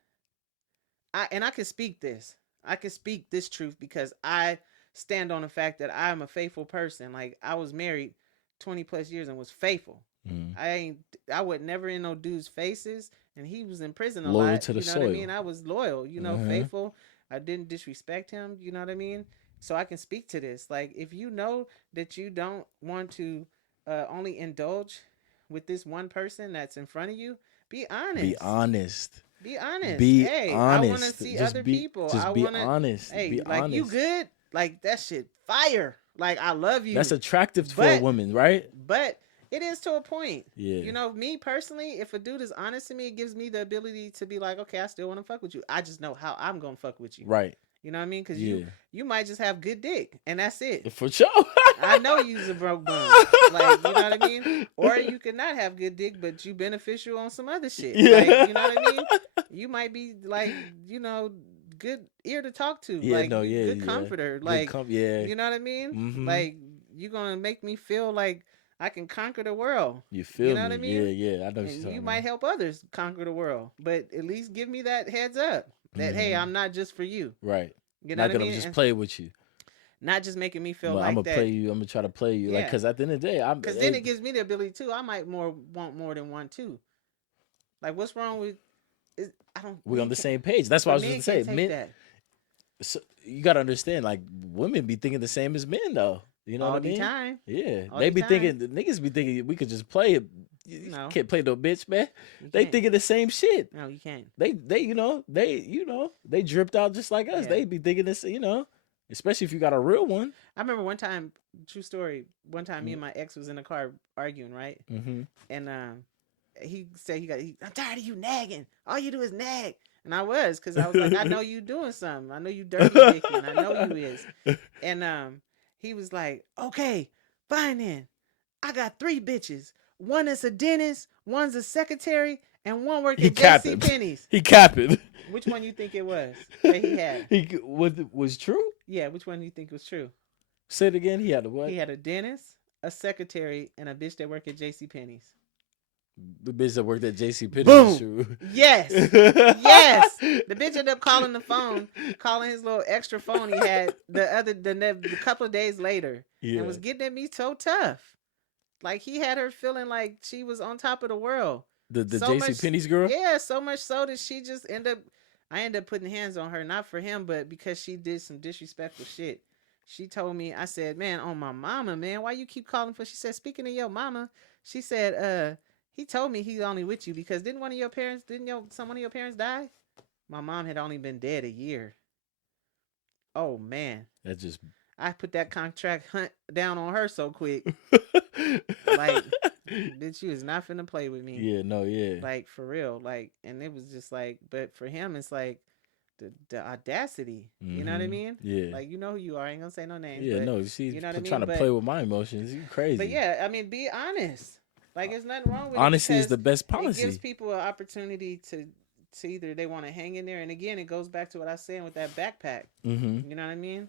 I can speak this. I can speak this truth because I stand on the fact that I'm a faithful person. Like I was married 20 plus years and was faithful. Mm-hmm. I would never in no dude's faces, and he was in prison a loyal lot. To the you know soil. what I mean? I was loyal, faithful. I didn't disrespect him, you know what I mean? So I can speak to this. Like if you know that you don't want to only indulge with this one person that's in front of you, be honest. Be honest. Be honest. Be hey, honest. I want to see other people. Just I be wanna, honest. Hey, be like honest. you good? Like that shit fire. Like I love you. That's attractive for a woman, right? But it is to a point. Yeah. You know, me personally, if a dude is honest to me, it gives me the ability to be like, okay, I still want to fuck with you. I just know how I'm gonna fuck with you. Right. You know what I mean? Because you might just have good dick, and that's it. For sure. I know you's a broke bum. Like, you know what I mean? Or you could not have good dick, but you beneficial on some other shit. Yeah. Like, you know what I mean? You might be like, good ear to talk to. Yeah, like, no, yeah, good comforter. Like, you know what I mean? Mm-hmm. Like, you're going to make me feel like I can conquer the world. You feel you know me? what I mean? Yeah. I know what you're talking you might help others conquer the world, but at least give me that heads up that, hey, I'm not just for you. Right. You know what I mean? Just play with you. Not just making me feel like I'm gonna that. play you. I'm gonna try to play you. Like, cause at the end of the day, because then it gives me the ability too. I might want more than one too. Like, what's wrong with? We're on the same page. That's what I was going to say. Men, so you gotta understand. Like, women be thinking the same as men, though. You know what I mean? All the time. Yeah, they be thinking. The niggas be thinking we could just play it. You can't play no bitch, man. They thinking the same shit. No, you can't. They they dripped out just like us. They be thinking this, especially if you got a real one. I remember one time, true story. One time, me and my ex was in the car arguing, right? Mm-hmm. And he said I'm tired of you nagging. All you do is nag. And I was, because I was like, I know you doing something. I know you dirty dicking. I know you is. And he was like, okay, fine then. I got 3 bitches. One is a dentist, one's a secretary, and one worked at J.C. Penney's. He capping. Which one you think it was that he had? Was true? Yeah, which one do you think was true? Say it again. He had a what? He had a dentist, a secretary, and a bitch that worked at J.C. Penney's. The bitch that worked at J.C. Penney's. Boom. True. Yes. Yes. The bitch ended up calling the phone, calling his little extra phone he had the couple of days later, and was getting at me so tough. Like, he had her feeling like she was on top of the world. The J.C. Penney's girl? Yeah, so much so that she just I ended up putting hands on her, not for him, but because she did some disrespectful shit. She told me, I said, man, on my mama, man, why you keep calling for? She said, speaking of your mama, she said, he told me he's only with you because someone of your parents die? My mom had only been dead a year. Oh man. That just I put that contract hunt down on her so quick. Like, bitch, you is not finna play with me. Yeah, no, yeah. Like, for real. Like, and it was just like, but for him, it's like the audacity. You know what I mean? Yeah. Like, you know who you are. I ain't gonna say no names. Yeah, but, no, she's you know what I mean? trying to play with my emotions. You crazy. But yeah, I mean, be honest. Like, there's nothing wrong with honesty it. is the best policy. It gives people an opportunity to either they want to hang in there. And again, it goes back to what I was saying with that backpack. Mm-hmm. You know what I mean?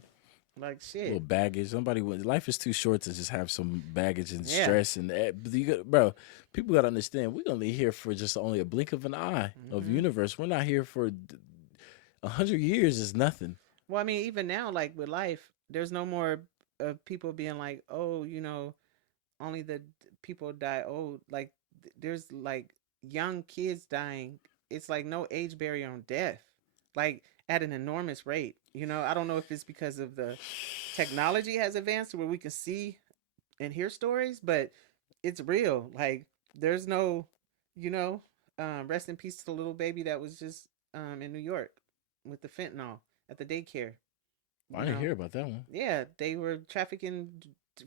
Like, shit. A little baggage. Life is too short to just have some baggage and stress. And bro, people got to understand, we're only here for just only a blink of an eye of universe. We're not here for 100 years is nothing. Well, I mean, even now, like with life, there's no more of people being like, oh, you know, only the people die old. Like, there's like young kids dying. It's like no age barrier on death. Like, at an enormous rate. You know, I don't know if it's because of the technology has advanced where we can see and hear stories, but it's real. Like, there's no, you know, rest in peace to the little baby that was just in New York with the fentanyl at the daycare. I didn't hear about that one. Yeah, they were trafficking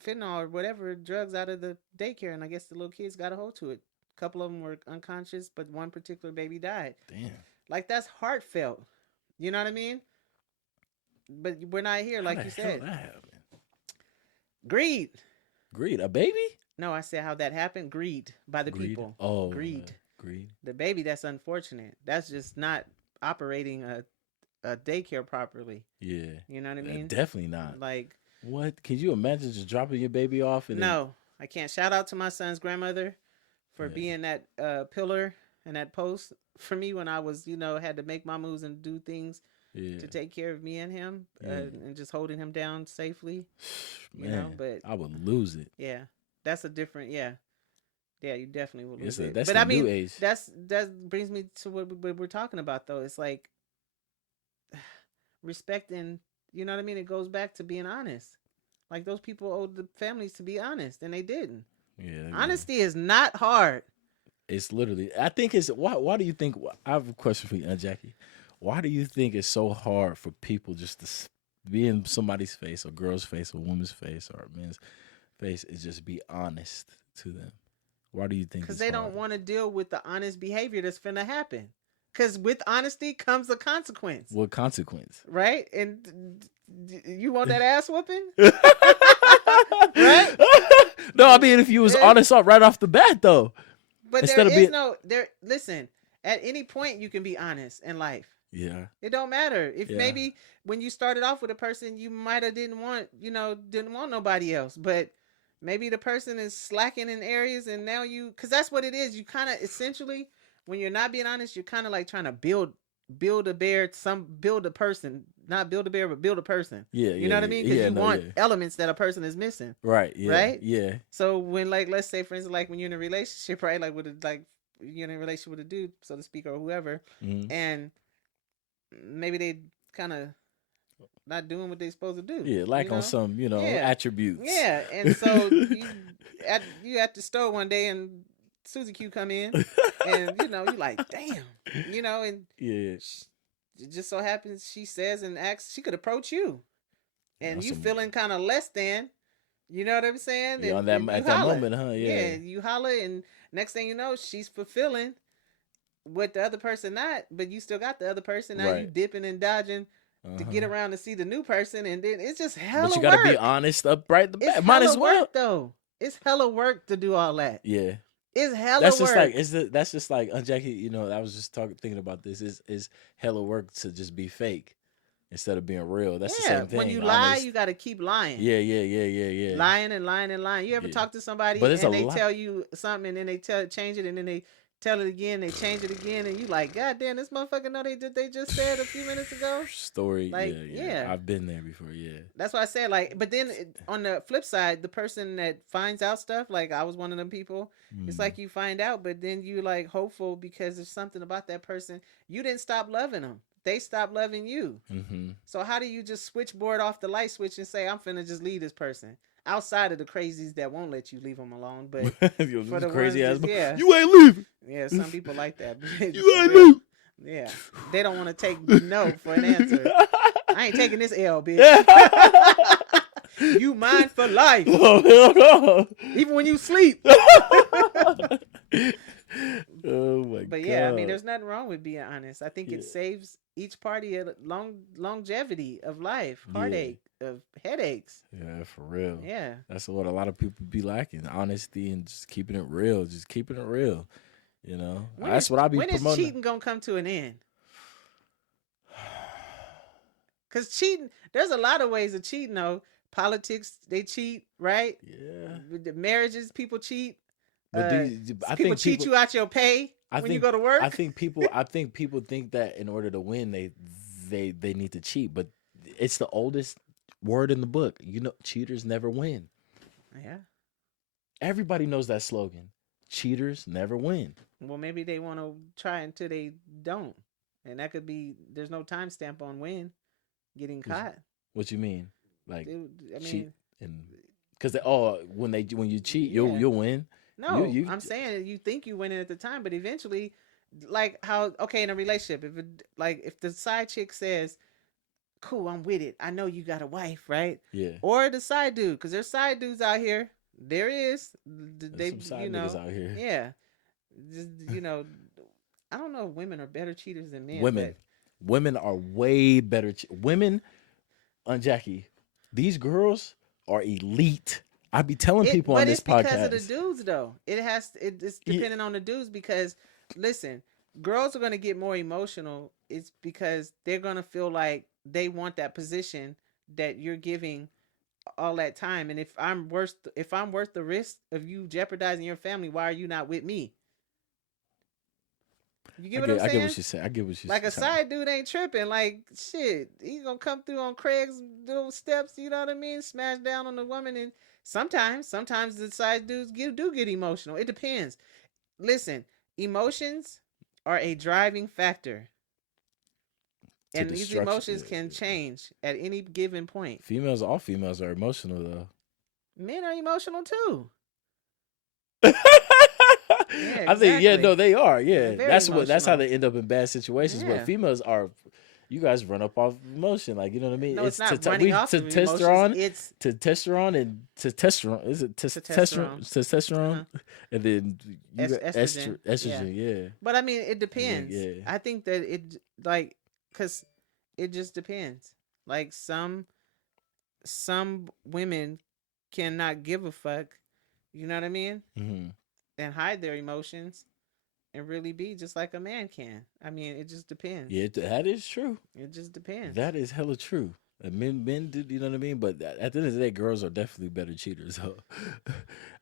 fentanyl or whatever drugs out of the daycare, and I guess the little kids got a hold to it. A couple of them were unconscious, but one particular baby died. Damn. Like, that's heartfelt. You know what I mean? But we're not here, like you said. How that happened? Greed. Greed? A baby? No, I said how that happened. Greed by the people. Oh, greed. Greed. The baby, that's unfortunate. That's just not operating a daycare properly. Yeah. You know what I mean? Definitely not. Like, what? Can you imagine just dropping your baby off? And no, I can't. Shout out to my son's grandmother for being that pillar and that post for me when I was, you know, had to make my moves and do things to take care of me and him and just holding him down safely. Man, you know, but I would lose it. Yeah, that's a different. Yeah, you definitely will lose it. That's but the I mean, new age. that brings me to what we're talking about though. It's like respecting. You know what I mean? It goes back to being honest. Like, those people owed the families to be honest, and they didn't. Yeah. Honesty is not hard. It's literally. I think it's. Why do you think? I have a question for you, Jackie. Why do you think it's so hard for people just to be in somebody's face, or girl's face, or woman's face, or a man's face, and just be honest to them? Why do you think? Because they don't want to deal with the honest behavior that's finna happen. Because with honesty comes a consequence. What consequence? Right? And you want that ass whooping? Right? No, I mean, if you was honest right off the bat, though. But listen, at any point you can be honest in life. Yeah. It don't matter. If maybe when you started off with a person, you might have didn't want nobody else. But maybe the person is slacking in areas and now because that's what it is. You kind of essentially, when you're not being honest, you're kind of like trying to build a person, not build a bear, but build a person. Yeah. You know what I mean? Because you want elements that a person is missing. Right. Yeah. Right. Yeah. So when, like, let's say, for instance, like when you're in a relationship, right? Like you're in a relationship with a dude, so to speak, or whoever, and maybe they kind of not doing what they're supposed to do. Yeah, on some, attributes. Yeah, and so you at the store one day and Susie Q come in, and you like, damn, and it just so happens she says and acts she could approach you, and you feeling kind of less than, you know what I'm saying? Yeah, and, at that moment, huh? Yeah, you holler, and next thing you know, she's fulfilling what the other person not, but you still got the other person. Now you dipping and dodging to get around to see the new person, and then it's just hella work. But you gotta be honest up right the bat. Might as well. Work, though. It's hella work to do all that. Yeah. It's hella work. That's just like Jackie, I was just thinking about this. Is hella work to just be fake instead of being real. That's the same thing. When you lie, you gotta keep lying. Yeah. Lying and lying and lying. You ever talk to somebody and they tell you something and then they change it and then they tell it again, they change it again, and you like, God damn, this motherfucker know they just said a few minutes ago. Story, like, yeah. I've been there before, yeah. That's why I said, like, but then on the flip side, the person that finds out stuff, like I was one of them people, it's like you find out, but then you like hopeful because there's something about that person. You didn't stop loving them. they stop loving you. Mm-hmm. So how do you just switchboard off the light switch and say, I'm finna just leave this person? Outside of the crazies that won't let you leave them alone, but Yo, for the crazy ones ass, that, yeah, you ain't leaving. yeah, some people like that. You For ain't real. leaving. Yeah, they don't want to take no for an answer. I ain't taking this L, bitch. You mine for life. Even when you sleep. Oh my god. But yeah, I mean, there's nothing wrong with being honest. I think it saves each party a longevity of life, heartache, of headaches. Yeah, for real. Yeah. That's what a lot of people be lacking. Honesty and just keeping it real. Just keeping it real. You know? That's what I be promoting. When is cheating going to come to an end? Because cheating, there's a lot of ways of cheating, though. Politics, they cheat, right? Yeah. The marriages, people cheat. But people cheat you out your pay when you go to work. I think people think that in order to win, they need to cheat. But it's the oldest word in the book. You know, cheaters never win. Yeah. Everybody knows that slogan. Cheaters never win. Well, maybe they want to try until they don't. And that could be, there's no timestamp on when getting caught. What you mean? Like, cheat? And because when you cheat, you'll win. No, I'm saying you think you winning at the time, but eventually, like how, okay, in a relationship, if the side chick says, cool, I'm with it, I know you got a wife, right? Yeah. Or the side dude, because there's side dudes out here. There is. There's some side niggas out here. Yeah. Just, I don't know if women are better cheaters than men. Women are way better. Women, Jackie, these girls are elite. I be telling people on this podcast. But it's because of the dudes, though. It's depending on the dudes, because, listen, girls are going to get more emotional. It's because they're going to feel like they want that position that you're giving all that time. And if I'm worth the risk of you jeopardizing your family, why are you not with me? You get what I'm saying? I get what you're saying. Like a side dude ain't tripping. Like, shit, he gonna come through on Craig's little steps, you know what I mean? Smash down on the woman. And sometimes the side dudes do get emotional. It depends. Listen, emotions are a driving factor. And these emotions can change at any given point. All females are emotional, though. Men are emotional, too. Yeah, exactly. I think, they are. Yeah, that's how they end up in bad situations. Yeah. But females are, you guys run up off emotion, like, you know what I mean? No, it's not running off of emotions. It's testosterone and testosterone. Is it testosterone? And then estrogen. Yeah. But I mean, it depends. Yeah. I think that because it just depends. Like some women cannot give a fuck. You know what I mean? Mm-hmm. And hide their emotions and really be just like a man can. I mean, it just depends. Yeah, that is true. It just depends. That is hella true. Men do, you know what I mean? But at the end of the day, girls are definitely better cheaters. So,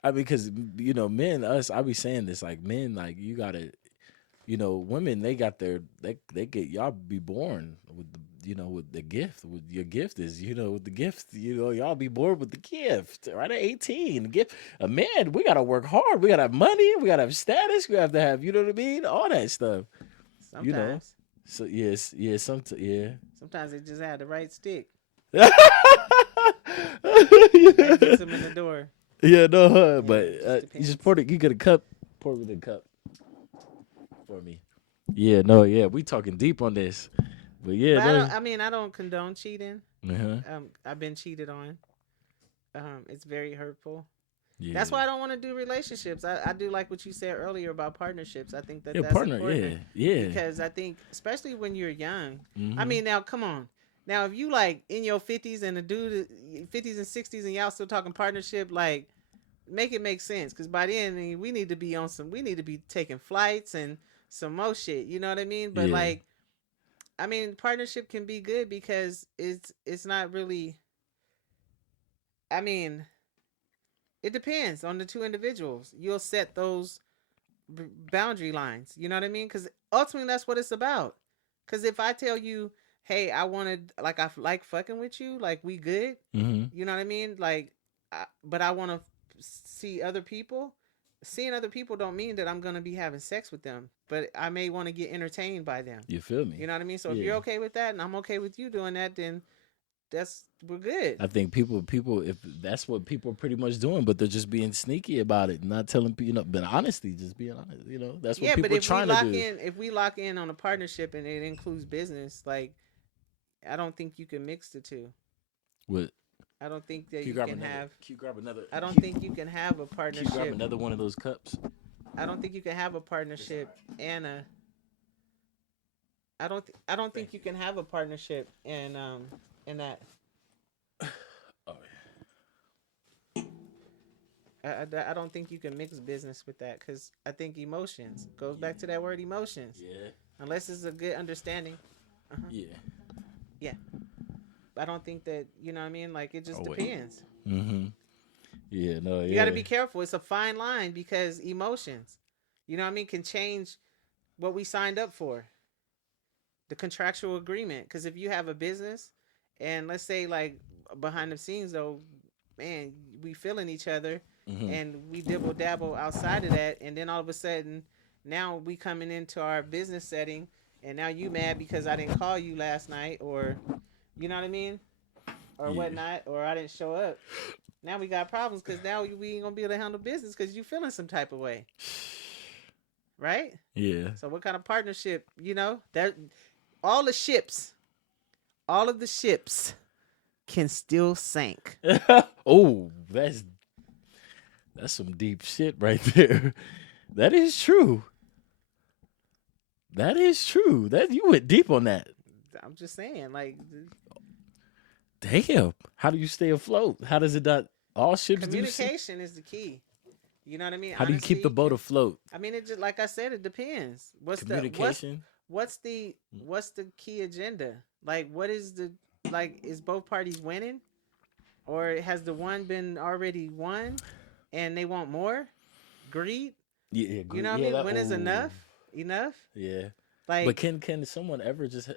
I mean, because, men, I be saying this, like, men, like, you gotta, women, they got they get, y'all be born with the, with the gift. With your gift is, with the gift, y'all be born with the gift, right? At 18, the gift. A man, we gotta work hard. We gotta have money. We gotta have status. We have to have, you know what I mean? All that stuff. Sometimes. So yes, yeah. Sometimes they just had the right stick. Yeah. That gets them in the door. Yeah, no, but you just pour it. You get a cup. Pour with a cup for me. Yeah, no, yeah. We talking deep on this. But yeah, I don't condone cheating. Uh-huh. I've been cheated on. It's very hurtful. Yeah. That's why I don't want to do relationships. I do like what you said earlier about partnerships. I think that's partner, important. Yeah. Because I think, especially when you're young. Mm-hmm. I mean, now come on. Now, if you like in your 50s and the dude 50s and 60s and y'all still talking partnership, like, make it make sense. Because by then we need to be taking flights and some more shit. You know what I mean? But partnership can be good because it's not really. I mean, it depends on the two individuals. You'll set those boundary lines. You know what I mean? Because ultimately, that's what it's about. Because if I tell you, hey, I like fucking with you, like we good. Mm-hmm. You know what I mean? Like, but I want to see other people. seeing other people don't mean that I'm gonna be having sex with them, but I may want to get entertained by them. You feel me? You know what I mean? So if you're okay with that, and I'm okay with you doing that, then we're good. I think people, if that's what people are pretty much doing, but they're just being sneaky about it, not telling people, but honesty, just being honest. That's what people are trying to do. If we lock in on a partnership and it includes business, like I don't think you can mix the two. What? I don't think that you can have. Can you grab another? I don't think you can have a partnership. Can you grab another one of those cups? I don't think you can have a partnership and a. I don't think you can have a partnership and that. Oh yeah. I don't think you can mix business with that because I think emotions goes back to that word emotions. Yeah. Unless it's a good understanding. Yeah. Yeah. I don't think that, you know what I mean? Like, it just depends. Mm-hmm. Yeah, no, yeah. You got to be careful. It's a fine line because emotions, you know what I mean, can change what we signed up for. The contractual agreement. Because if you have a business and let's say, like, behind the scenes, though, man, we feeling each other and we dibble dabble outside of that. And then all of a sudden, now we coming into our business setting and now you mad because I didn't call you last night or... You know what I mean? Or whatnot, or I didn't show up. Now we got problems because now we ain't going to be able to handle business because you feeling some type of way. Right? Yeah. So what kind of partnership, that all of the ships can still sink. Oh, that's some deep shit right there. That is true. That is true. You went deep on that. I'm just saying, like... Damn. How do you stay afloat? How does it not... All ships Communication is the key. You know what I mean? How do you keep the boat afloat? I mean, it just, like I said, it depends. Communication? What's the key agenda? Like, what is is both parties winning? Or has the one been already won and they want more? Greed? Yeah, greed. You know what I mean? When is enough? Enough? Yeah. Like, but can someone ever just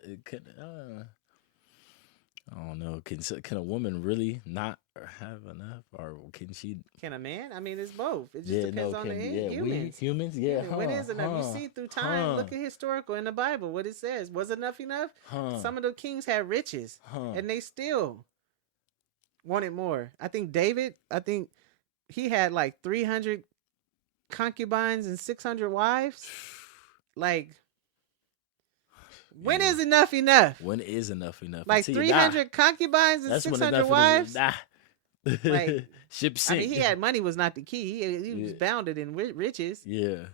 I don't know. Can a woman really not have enough, or can she? Can a man? I mean, it's both. It just depends on the humans. Humans, when is enough? You see through time. Look at historical in the Bible. What it says was enough. Some of the kings had riches, and they still wanted more. I think David. He had like 300 concubines and 600 wives. Like. When is enough? When is enough? Like 300 concubines and 600 wives? Like, ship sink. I mean, he had money was not the key. He was bounded in riches. Yeah.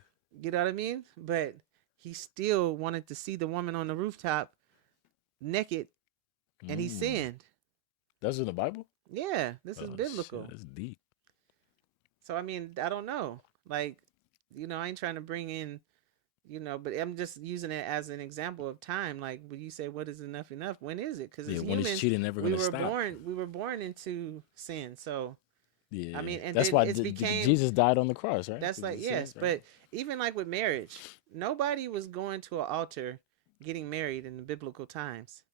You know what I mean? But he still wanted to see the woman on the rooftop naked, and he sinned. That's in the Bible? Yeah, this is biblical. Shit, that's deep. So, I mean, I don't know. Like, I ain't trying to bring in... but I'm just using it as an example of time. Like when you say, "What is enough?" When is it? Because when is cheating never going to stop? We were born into sin. So yeah, I mean, and that's why Jesus died on the cross, right? That's like yes, sins, right? But even like with marriage, nobody was going to an altar getting married in the biblical times.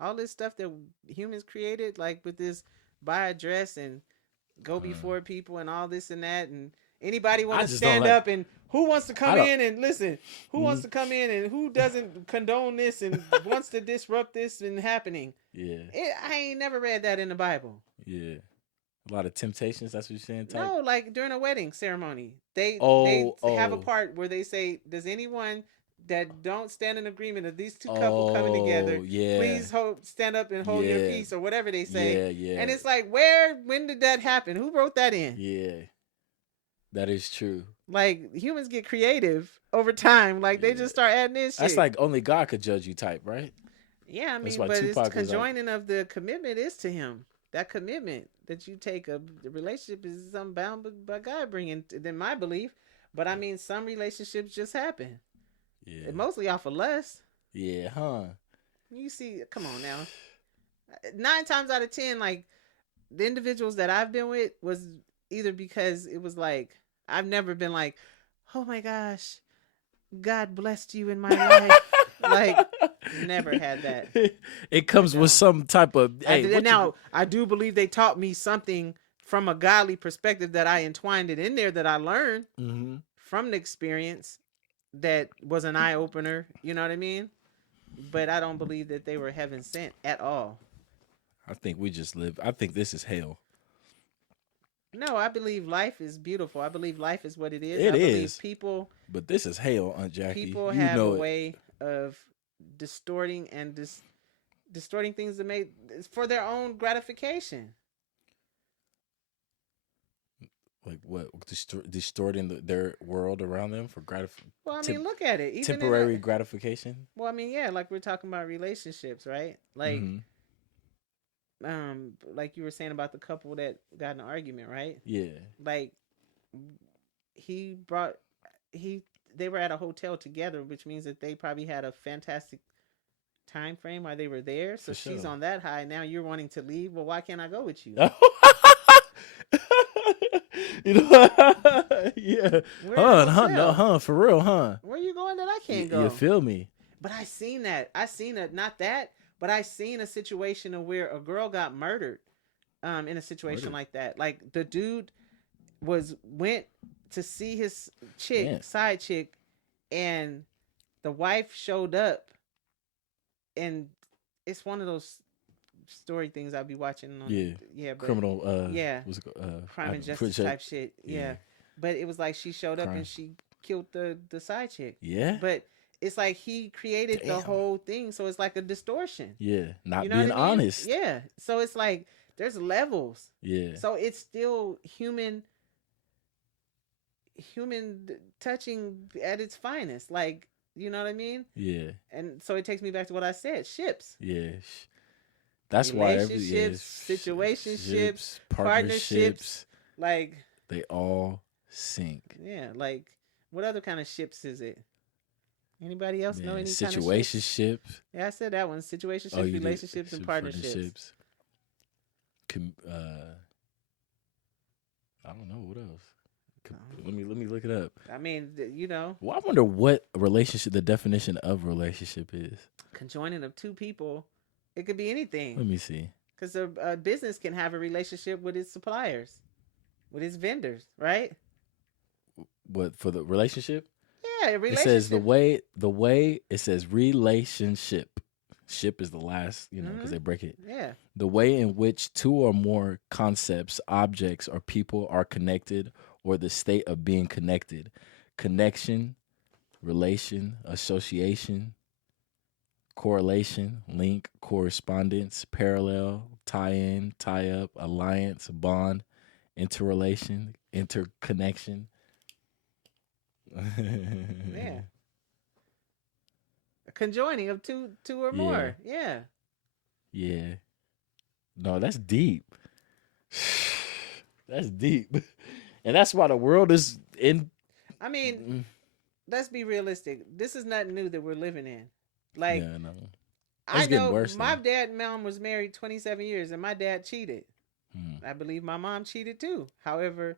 All this stuff that humans created, like with this buy a dress and go before people and all this and that and. Anybody want to stand up and who wants to come in and listen? Who wants to come in and who doesn't condone this and wants to disrupt this and happening? Yeah. I ain't never read that in the Bible. Yeah. A lot of temptations, that's what you're saying? Type? No, like during a wedding ceremony. They have a part where they say, does anyone that don't stand in agreement of these two couples coming together, please stand up and hold your peace or whatever they say. Yeah. And it's like, when did that happen? Who wrote that in? Yeah. That is true. Like, humans get creative over time. Like, they just start adding this shit. That's like only God could judge you type, right? Yeah, I mean, but it's conjoining of the commitment is to him. That commitment that you take the relationship is something bound by God bringing, in my belief. But, I mean, some relationships just happen. Yeah. Mostly off of lust. Yeah, huh? You see, come on now. 9 times out of 10, like, the individuals that I've been with was either because it was like, I've never been like, oh my gosh, God blessed you in my life. Like, never had that. It comes with some type of. Hey, I do believe they taught me something from a godly perspective that I entwined it in there, that I learned Mm-hmm. from the experience, that was an eye opener. You know what I mean? But I don't believe that they were heaven sent at all. I think we just live. I think this is hell. No, I believe life is beautiful. I believe life is what it is. It I believe is. But this is hell, Aunt Jackie. people You have a know it. way of distorting and distorting things to make for their own gratification. Like what? Distorting their world around them for Well, I mean, look at it. Even temporary gratification. well, I mean, yeah, like we're talking about relationships, right? Mm-hmm. Like you were saying about the couple that got in an argument, right? Yeah. Like he brought he they were at a hotel together, which means that they probably had a fantastic time frame while they were there. So For she's sure. on that high. Now you're wanting to leave. Well, why can't I go with you? You know, yeah, We're in a hotel. no, for real, huh? Where you going that I can't go? You feel me? But I seen that. Not that, but I seen a situation of where a girl got murdered. In a situation like that, like the dude went to see his side chick, and the wife showed up, and it's one of those story things I'll be watching on but criminal what's it called? Crime and justice type shit. Yeah. But it was like she showed up and she killed the side chick. Yeah. But it's like he created the whole thing, so it's like a distortion. Yeah. Not being honest. Yeah. So it's like there's levels. Yeah. So it's still human touching at its finest. Like, you know what I mean? Yeah. And so it takes me back to what I said, ships. Yeah. That's why situationships, partnerships, like they all sink. Yeah, like what other kind of ships is it? Anybody else know any situationships? Yeah, I said that one. Situationships, relationships, and partnerships. I don't know what else. Let me look it up. I mean, you know. Well, I wonder what the definition of relationship is. Conjoining of two people. It could be anything. Let me see. Because a business can have a relationship with its suppliers, with its vendors, right? What, for the relationship? Yeah, relationship. It says the way it says relationship. Ship is the last, because they break it. Yeah. The way in which two or more concepts, objects, or people are connected, or the state of being connected. Connection, relation, association, correlation, link, correspondence, parallel, tie-in, tie-up, alliance, bond, interrelation, interconnection. Yeah. A conjoining of two or more. Yeah. Yeah. No, that's deep. That's deep. And that's why the world is in. I mean, let's be realistic. This is nothing new that we're living in. Like, yeah, no. I know my dad and mom was married 27 years, and my dad cheated. I believe my mom cheated too. However,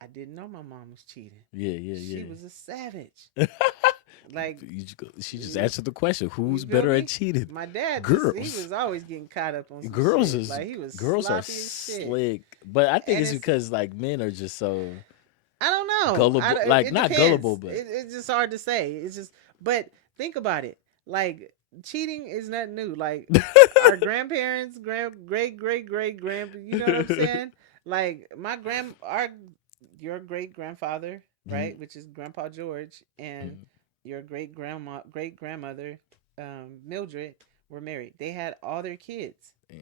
I didn't know my mom was cheating. Yeah. She was a savage. Like, she just answered the question: who's better at cheating? My dad, girls. He was always getting caught up on some girls. Shit. Like, he was girls are slick, but I think it's because like men are just so. I don't know. Gullible, not gullible, but it's just hard to say. It's just, but think about it. Like, cheating is nothing new. Like our grandparents, great, you know what I'm saying? Like your great grandfather, right, which is Grandpa George, and your great grandmother, Mildred, were married. They had all their kids. Yeah.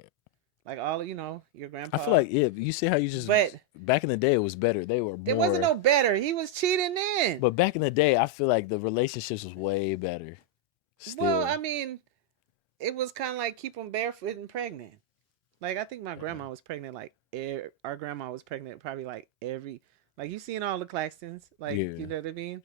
Like all, your grandpa. I feel like you see how you just. But back in the day, it was better. They were. It wasn't no better. He was cheating then. But back in the day, I feel like the relationships was way better. Still. Well, I mean, it was kind of like keep them barefoot and pregnant. Like I think my grandma was pregnant. Like our grandma was pregnant probably like you seen all the Claxtons. Like you know what I mean.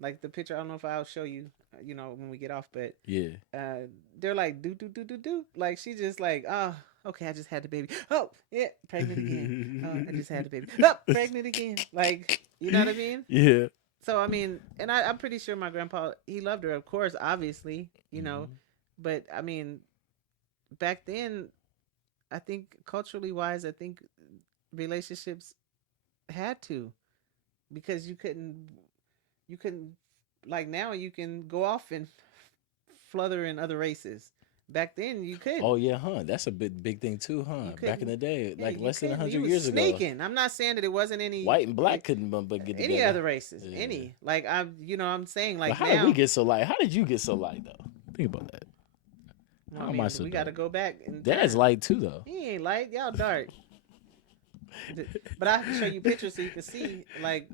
Like the picture, I don't know if I'll show you, when we get off, but they're like do. Like she just like, oh, okay, I just had the baby. Oh, yeah, pregnant again. Oh, I just had the baby. Oh, pregnant again. Like, you know what I mean? Yeah. So I mean, and I'm pretty sure my grandpa, he loved her, of course, obviously, but I mean, back then, I think culturally wise, I think relationships had to, because you couldn't, like now you can go off and flutter in other races. Back then you couldn't. Oh yeah, huh? That's a big thing too, You huh? Back in couldn't. the day, Yeah, like you less than couldn't. You 100 was years ago, sneaking. I'm not saying that it wasn't white and black couldn't but get any together. other races. Yeah. Any, like I'm saying, But like how did we now. get so light? How did you get so light though? Think about that. Well, How I am I mean, so we got to dark? go back in Dad's time. light too though. He ain't light. Y'all dark. But I have to show you pictures so you can see like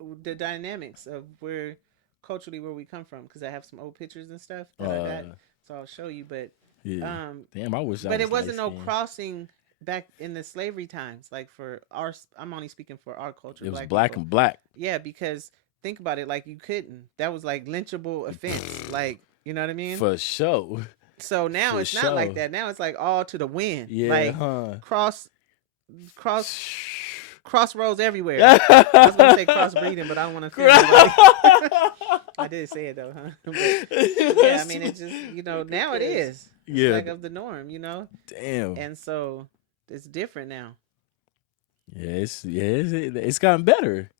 the dynamics of where culturally where we come from, because I have some old pictures and stuff that I got, so I'll show you. But Yeah. Damn, I wish I but was it wasn't no light-skinned. crossing back in the slavery times. Like for our, I'm only speaking for our culture. It was black black people. and black. Yeah, because think about it. Like you couldn't. That was like lynchable offense. Like, you know what I mean? For sure. So now For it's not like sure. that. Now it's like all to the wind. Yeah, like huh? Crossroads everywhere. I was gonna say crossbreeding, but I don't want to feel like I did say it though, huh? But, yeah, I mean it just, now it is. It's like of the norm, Damn. And so it's different now. Yeah, it's gotten better.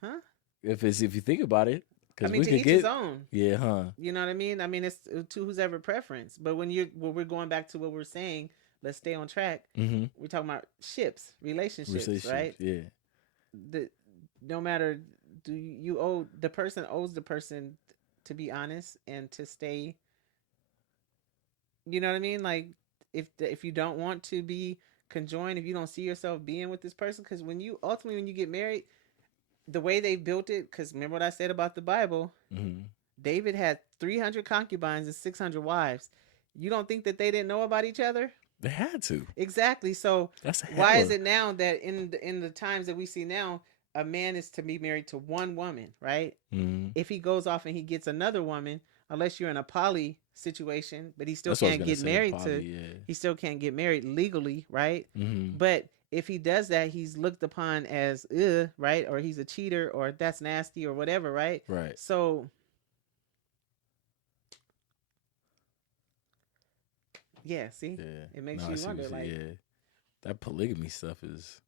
Huh? If you think about it. I mean, to each his own. Yeah, huh? You know what I mean? I mean, it's to whose ever preference. But when we're going back to what we're saying, let's stay on track. Mm-hmm. We're talking about relationships, right? Yeah. No matter, the person owes the person to be honest and to stay. You know what I mean? Like if you don't want to be conjoined, if you don't see yourself being with this person, because when you get married, the way they built it, because remember what I said about the Bible, mm-hmm. David had 300 concubines and 600 wives. You don't think that they didn't know about each other? They had to. Exactly. So that's why is it now that in the times that we see now, a man is to be married to one woman, right? Mm-hmm. If he goes off and he gets another woman, unless you're in a poly situation, but he still can't get married he still can't get married legally, right? Mm-hmm. But if he does that, he's looked upon as right, or he's a cheater, or that's nasty, or whatever, right? Right. So yeah, see, it makes you wonder, like, that polygamy stuff is.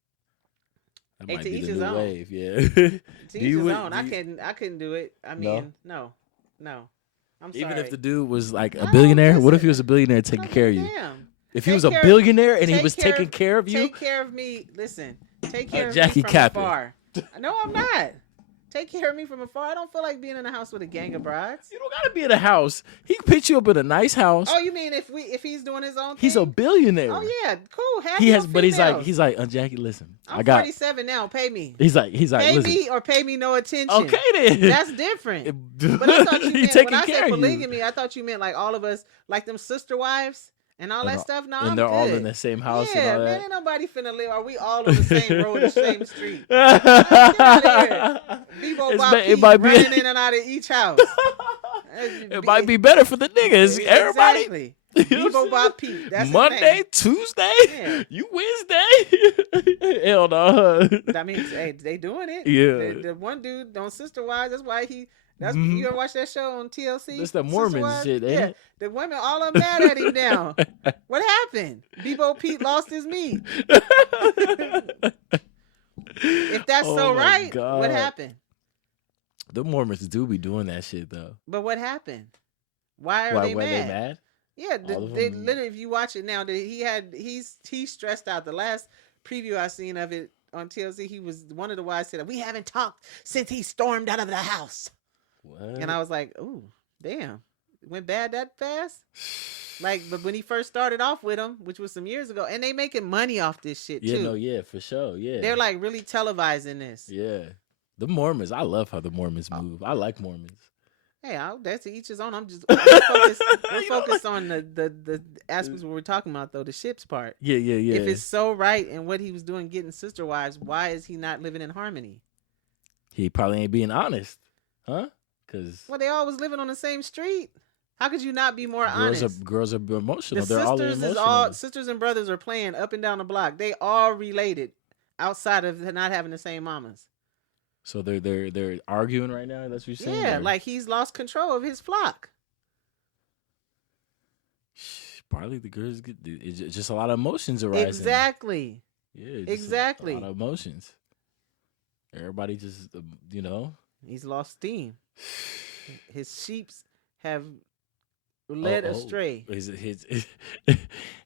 That hey, might to be each the his new own. wave, yeah. To each his own. I couldn't do it. I mean, no. I'm sorry. Even if the dude was like a billionaire, what if he was a billionaire taking care of you? Damn. If he was a billionaire and he was taking care of you, take care of me. Listen, take care of Jackie me from Kaplan. afar. No, I'm not. Take care of me from afar. I don't feel like being in a house with a gang of brides. You don't gotta be in a house. He can pitch you up in a nice house. Oh, you mean if he's doing his own thing? He's a billionaire. Oh yeah, cool. He has, but he's like, Aunt Jackie, listen, I'm 47 now. Pay me. He's like, pay listen. me or pay me no attention. Okay then. That's different. But I thought you meant when I said polygamy, I thought you meant like all of us, like them sister wives. And all that stuff. No, and they're all in the same house. Yeah, and all man, that. ain't nobody finna live. Are we all on the same road, the same street? Get out of here. Bebo Bob running in and out of each house. It might be better for the niggas. Everybody. Exactly. Bebo Bob Pete. That's Monday, Tuesday, you Wednesday. Hell no. I mean, hey, they doing it. Yeah. The one dude on Sister Wives. That's why he. You ever watch that show on TLC? That's the Mormon shit, ain't it? The women all are mad at him now. What happened? Bebo Pete lost his meat. If that's right, God. What happened? The Mormons do be doing that shit though. But what happened? Why are they mad? They mad? Yeah, they literally. If you watch it now, he's stressed out. The last preview I seen of it on TLC, he was one of the wives said, "We haven't talked since he stormed out of the house." What? And I was like, "Ooh, damn, it went bad that fast." Like, but when he first started off with him, which was some years ago, and they making money off this shit too. Yeah, for sure. Yeah, they're like really televising this. Yeah, the Mormons. I love how the Mormons move. I like Mormons. Hey, that's to each his own. We're focused on the aspects where we're talking about though, the ships part. Yeah. If it's so right in what he was doing, getting sister wives, why is he not living in harmony? He probably ain't being honest, huh? Well, they all was living on the same street. How could you not be more honest? Girls are emotional. They're all emotional. Sisters and brothers are playing up and down the block. They all related outside of not having the same mamas. So they're arguing right now. That's what you're saying. Yeah, like he's lost control of his flock. Probably the girls get. It's just a lot of emotions arising. Exactly. Yeah, just a lot Exactly. of emotions. Everybody just, He's lost steam. His sheeps have Oh, led oh, astray.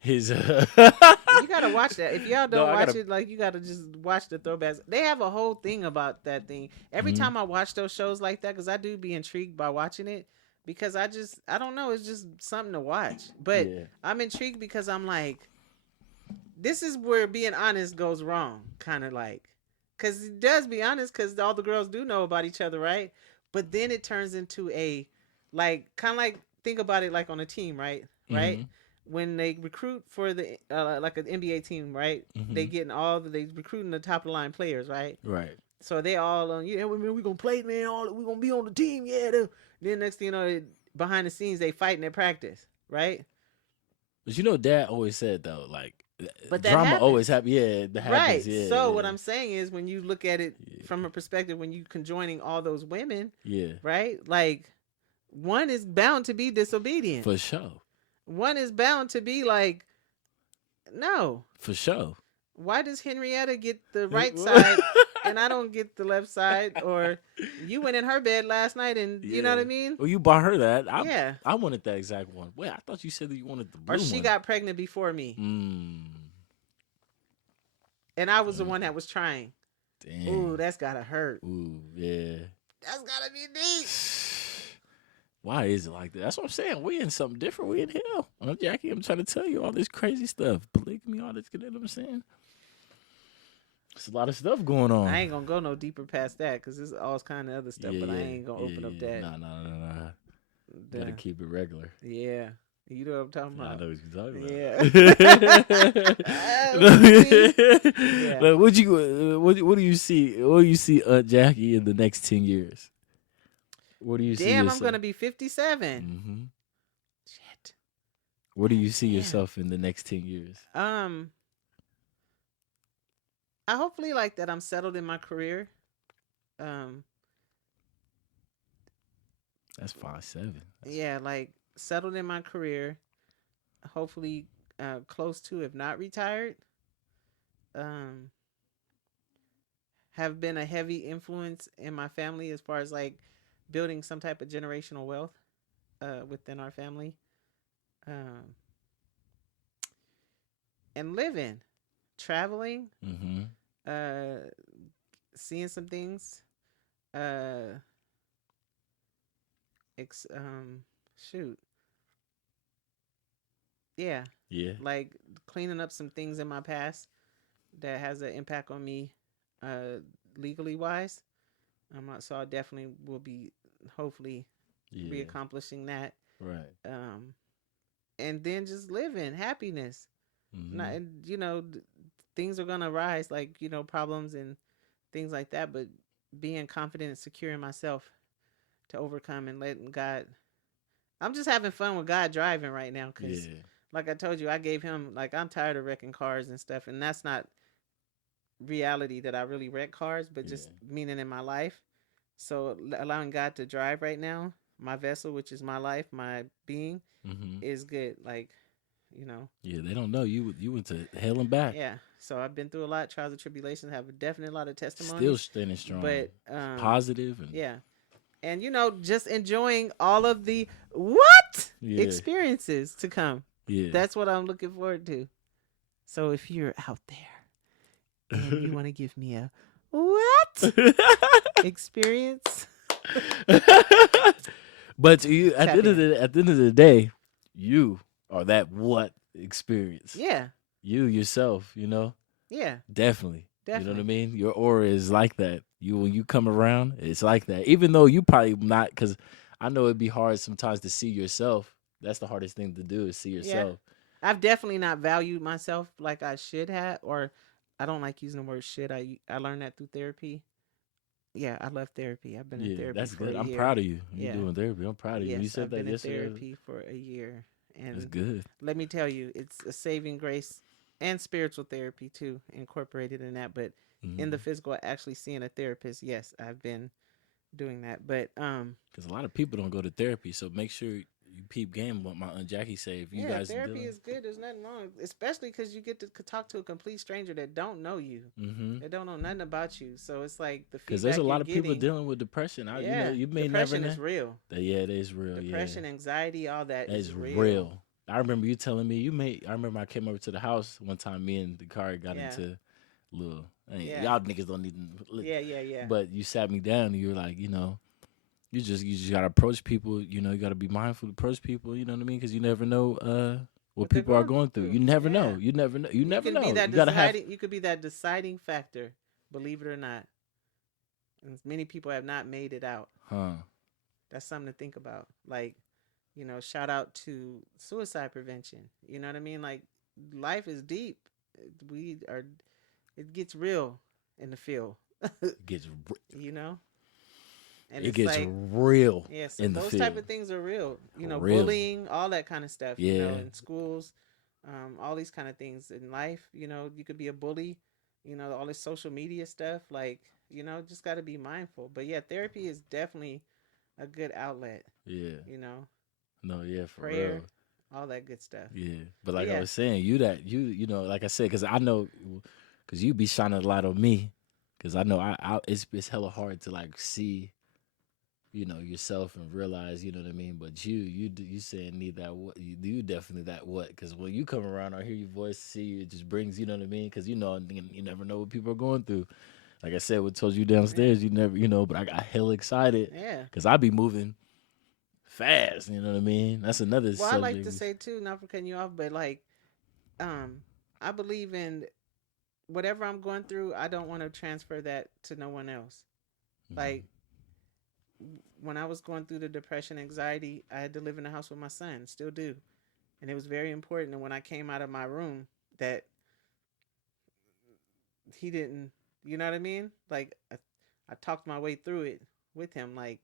his. You gotta watch that. If y'all No, don't I watch gotta. it, like you gotta just watch the throwbacks. They have a whole thing about that thing. Every Mhm. time I watch those shows like that, because I do be intrigued by watching it, because I don't know, it's just something to watch. But Yeah, I'm intrigued because I'm like, this is where being honest goes wrong, kind of like, because it does be honest, because all the girls do know about each other, right? But then it turns into a, like, kind of like, think about it like on a team, right? Right? mhm, When they recruit for the like an NBA team, right? They mhm. getting they recruiting the top of the line players, right? Right. So they all on, yeah, man, we gonna play, man. All we gonna be on the team, yeah. Then next thing you know, behind the scenes they fighting at practice, right? But Dad always said though, like But that drama always happens. happens. Yeah, that happens. Right. Yeah, So what yeah, I'm saying is, when you look at it yeah, from a perspective, when you conjoining all those women, yeah. right? Like, one is bound to be disobedient. For sure. One is bound to be like, no. For sure. Why does Henrietta get the right side and I don't get the left side? Or you went in her bed last night and you know what Yeah. I mean? Well, you bought her that. Yeah. I wanted that exact one. Wait, I thought you said that you wanted the Or blue she one. got pregnant before me Mm. and I was the one that was trying. Dang. Ooh, that's gotta hurt. Ooh, yeah. That's gotta be deep. Why is it like that? That's what I'm saying. We in something different. We in hell. Jackie, I'm trying to tell you all this crazy stuff. Polygamy, all this. You know what I'm saying? There's a lot of stuff going on. I ain't gonna go no deeper past that because there's all kind of other stuff, Yeah, but I yeah, ain't gonna yeah, open up yeah. that. Nah. Gotta keep it regular. Yeah. You know what I'm talking I about? know what you're talking about. Yeah. Like, what do you see? What do you see Aunt Jackie in the next 10 years? What do you see Damn, yourself? I'm gonna be 57. Mm-hmm. Shit. Where do you see Damn. yourself in the next 10 years? I hopefully like that I'm settled in my career. That's 5'7". Yeah, like settled in my career. Hopefully, close to, if not retired. Um, have been a heavy influence in my family as far as like building some type of generational wealth within our family. Um, and living, traveling, Mm-hmm. seeing some things. Uh, shoot, yeah, Yeah. like cleaning up some things in my past that has an impact on me, legally wise. So I definitely will be hopefully be accomplishing that. Right. And then just living happiness. Mm-hmm. Not, things are gonna rise, like problems and things like that, but being confident and secure in myself to overcome and letting God. I'm just having fun with God driving right now because, like I told you, I gave him, like, I'm tired of wrecking cars and stuff, and that's not reality that I really wreck cars, but just meaning in my life. So allowing God to drive right now, my vessel, which is my life, my being, is good. Like, Yeah, they don't know you went to hell and back. Yeah. So I've been through a lot, trials and tribulations, have a definite lot of testimony. Still standing strong. But positive and yeah. And just enjoying all of the experiences to come. Yeah. That's what I'm looking forward to. So if you're out there and you want to give me a experience. But you at the end of the day, you are that what experience. Yeah. You yourself, Yeah. Definitely. You know what I mean? Your aura is like that. When you come around, it's like that. Even though you probably not, because I know it'd be hard sometimes to see yourself. That's the hardest thing to do is see yourself. Yeah. I've definitely not valued myself like I should have, or I don't like using the word should. I learned that through therapy. Yeah, I love therapy. I've been in therapy that's for good. a I'm year. proud of you. You're doing therapy. I'm proud of you. You said I've that been yesterday. in therapy for a year. And that's good. Let me tell you, it's a saving grace and spiritual therapy too, incorporated in that. But in the physical, actually seeing a therapist, yes, I've been doing that. But because a lot of people don't go to therapy, so make sure you peep game. What my Aunt Jackie say. If you Yeah, guys therapy dealing, is good. There's nothing wrong, especially because you get to talk to a complete stranger that don't know you. They don't know nothing about you. So it's like the because there's a feedback you're lot of people getting. dealing with depression. Yeah, You may never depression know. is real. Yeah, it is real. Depression, anxiety, all that That is is real. real. I remember you telling me I remember I came over to the house one time. Me and the car got Yeah, into little. yeah, Y'all niggas don't even. yeah. But you sat me down and you were like, you just gotta approach people. You gotta be mindful to approach people. You know what I mean? Because you never know what they're people are going through. You never Yeah. know. You never know. You never can be know. that You gotta have. deciding. You could be that deciding factor. Believe it or not, and many people have not made it out. That's something to think about. Like, shout out to suicide prevention. You know what I mean? Like, life is deep. We are. It gets real in the field. It gets. you know. And it it's gets like, real. Yeah, so in the those field. type of things are real. Real. Bullying, all that kind of stuff. Yeah. In schools, all these kind of things in life. You could be a bully. All this social media stuff. Like, just got to be mindful. But yeah, therapy is definitely a good outlet. Yeah. No, yeah, for prayer, real. All that good stuff. Yeah, but like I was saying, you like I said, because I know, because you be shining a light on me, because I know it's hella hard to like see, yourself and realize, you know what I mean. But you saying need that what you definitely that what, because when you come around or hear your voice, see you, it just brings, you know what I mean, because you never know what people are going through. Like I said, what told you downstairs, you never, but I got hella excited, because I be moving fast, you know what I mean? That's another subject. I like to say too, not for cutting you off, but like, I believe in whatever I'm going through. I don't want to transfer that to no one else. Like, when I was going through the depression, anxiety, I had to live in the house with my son, still do, and it was very important. And when I came out of my room, that he didn't, you know what I mean? Like, I talked my way through it with him, like,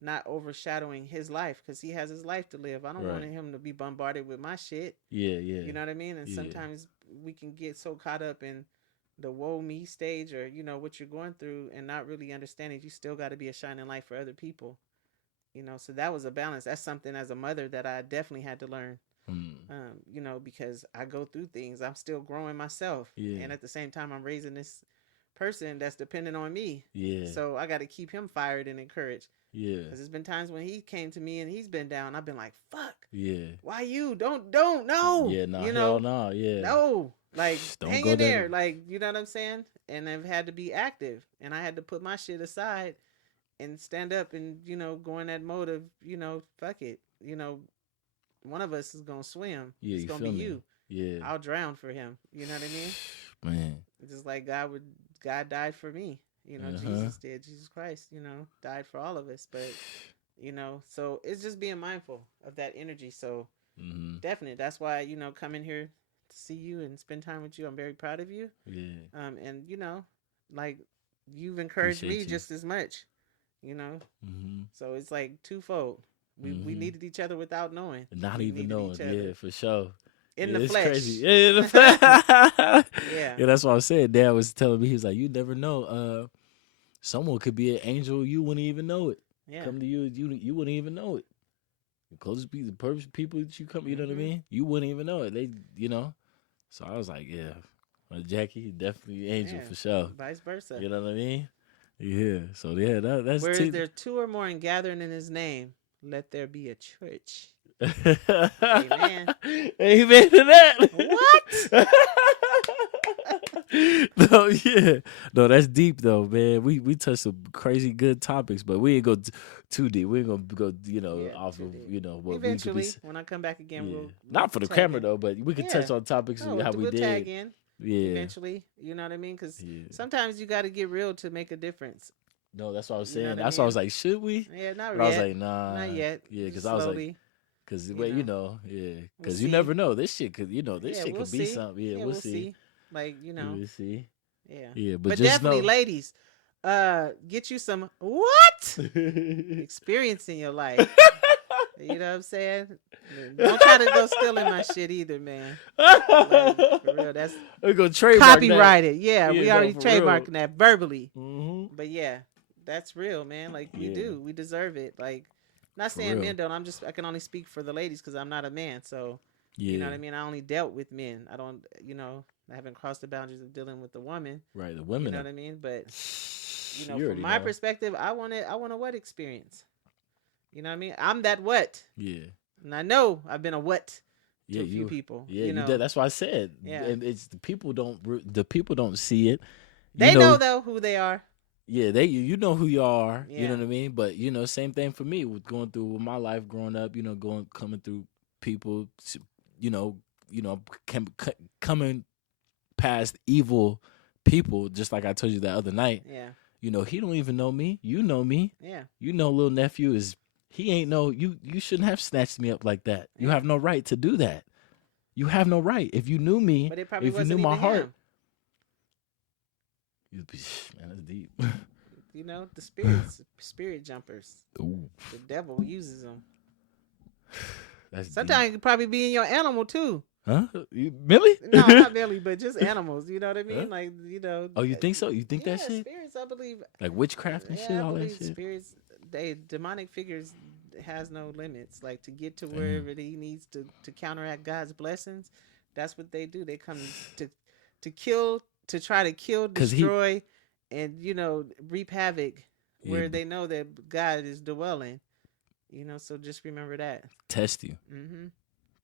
not overshadowing his life, because he has his life to live. I don't want him to be bombarded with my shit. Yeah. You know what I mean? And sometimes we can get so caught up in the woe me stage, or what you're going through, and not really understanding you still got to be a shining light for other people. So that was a balance. That's something as a mother that I definitely had to learn. Because I go through things, I'm still growing myself, and at the same time I'm raising this person that's dependent on me. So I got to keep him fired and encouraged. Because there's been times when he came to me and he's been down, I've been like, fuck. Why you don't no. Hell no. No. Like, don't hang in there. Like, you know what I'm saying? And I've had to be active, and I had to put my shit aside and stand up and, go in that mode of, fuck it. One of us is going to swim. It's going to be you. Yeah. I'll drown for him. You know what I mean? Man. It's just like God died for me. Jesus did. Jesus Christ, died for all of us. But, so it's just being mindful of that energy. So definitely, that's why, coming here to see you and spend time with you, I'm very proud of you. Yeah. And, like, you've encouraged me just as much, So it's like twofold. We needed each other without knowing. Not even knowing. Yeah, for sure. In the flesh. Crazy. Yeah, in the flesh. Yeah, that's what I was saying. Dad was telling me, he was like, you never know. Someone could be an angel, you wouldn't even know it. Come to you, you wouldn't even know it. The closest people, the people that you come, you know what I mean? You wouldn't even know it. They, So I was like, yeah, Jackie, definitely angel for sure. Vice versa. You know what I mean? Yeah. So yeah, that's. Where is there two or more in gathering in His name? Let there be a church. Amen. Amen to that. What? No, that's deep though, man. We touched some crazy good topics, but we ain't go too deep. We ain't gonna go, off of what eventually we could when I come back again. We'll not for the camera though, but we could touch on topics how we did. Tag in. Eventually, you know what I mean? Because sometimes you got to get real to make a difference. No, that's what I was saying. That's why I was like, should we? Yeah, not yet. I was like, nah, not yet. Yeah, because I was like, because because you never know. This shit could, this shit could be something. Yeah, we'll see. Like, we'll see. Yeah, but just definitely, ladies, get you some experience in your life. You know what I'm saying? Don't try to go stealing my shit either, man. Like, for real, that's we're gonna trademark copyrighted. Yeah, we already trademarking that verbally. Mm-hmm. But yeah, that's real, man. Like we do, we deserve it. Like Not For saying real. men don't. I can only speak for the ladies because I'm not a man. So, you know what I mean? I only dealt with men. I don't, I haven't crossed the boundaries of dealing with the woman. Right, the women. You know what I mean? But, You from my perspective, I want a what experience. You know what I mean? I'm that what. Yeah. And I know I've been a what to a few you. people. Yeah, you did. That's why I said. Yeah. And it's the people don't see it. They know though who they are. Yeah, you know who you are. Yeah. You know what I mean? But same thing for me with going through my life growing up. Coming through people. Coming past evil people. Just like I told you that other night. Yeah. He don't even know me. You know me. Yeah. Little nephew is. He ain't you shouldn't have snatched me up like that. You have no right to do that. You have no right. If you knew me, but it probably if you knew my heart, him. Man, that's deep. The spirit jumpers. Ooh. The devil uses them. That's sometimes deep. it could probably be in your animal too. Huh? Millie? No, not Millie, but just animals. You know what I mean? Huh? Like Oh, you think so? You think that shit? Spirits, I believe. Like witchcraft and shit, all that shit. Spirits, demonic figures has no limits. Like to get to wherever he needs to counteract God's blessings, that's what they do. They come to kill, to try to kill, destroy, and reap havoc where they know that God is dwelling. So just remember that. Test you. Mm-hmm.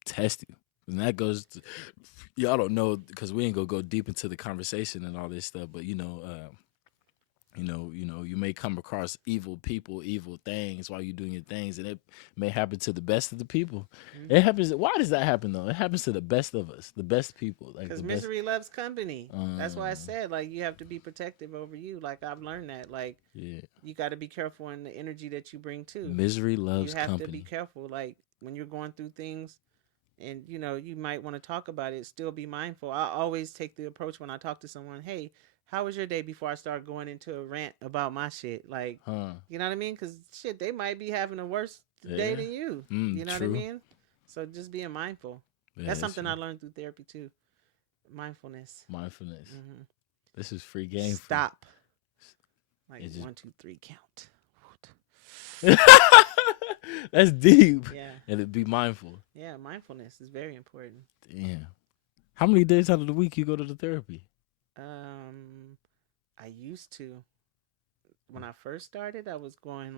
Test you. And that goes to, y'all don't know because we ain't gonna go deep into the conversation and all this stuff, but you may come across evil people, evil things while you're doing your things, and it may happen to the best of the people. Mm-hmm. It happens. Why does that happen though? It happens to the best of us, the best people. Because misery loves company. That's why I said you have to be protective over you. Like I've learned that. You got to be careful in the energy that you bring too. Misery loves company. You have to be careful. Like when you're going through things. And, you might want to talk about it, still be mindful. I always take the approach when I talk to someone, hey, how was your day before I start going into a rant about my shit? Like, you know what I mean? Because, shit, they might be having a worse day than you. You know what I mean? So just being mindful. Yeah, that's something I learned through therapy, too. Mindfulness. Mm-hmm. This is free game. Stop. Like 1, 2, 3, count. That's deep. Yeah. And be mindful. Yeah, mindfulness is very important. Damn. How many days out of the week you go to the therapy? I used to. When I first started, I was going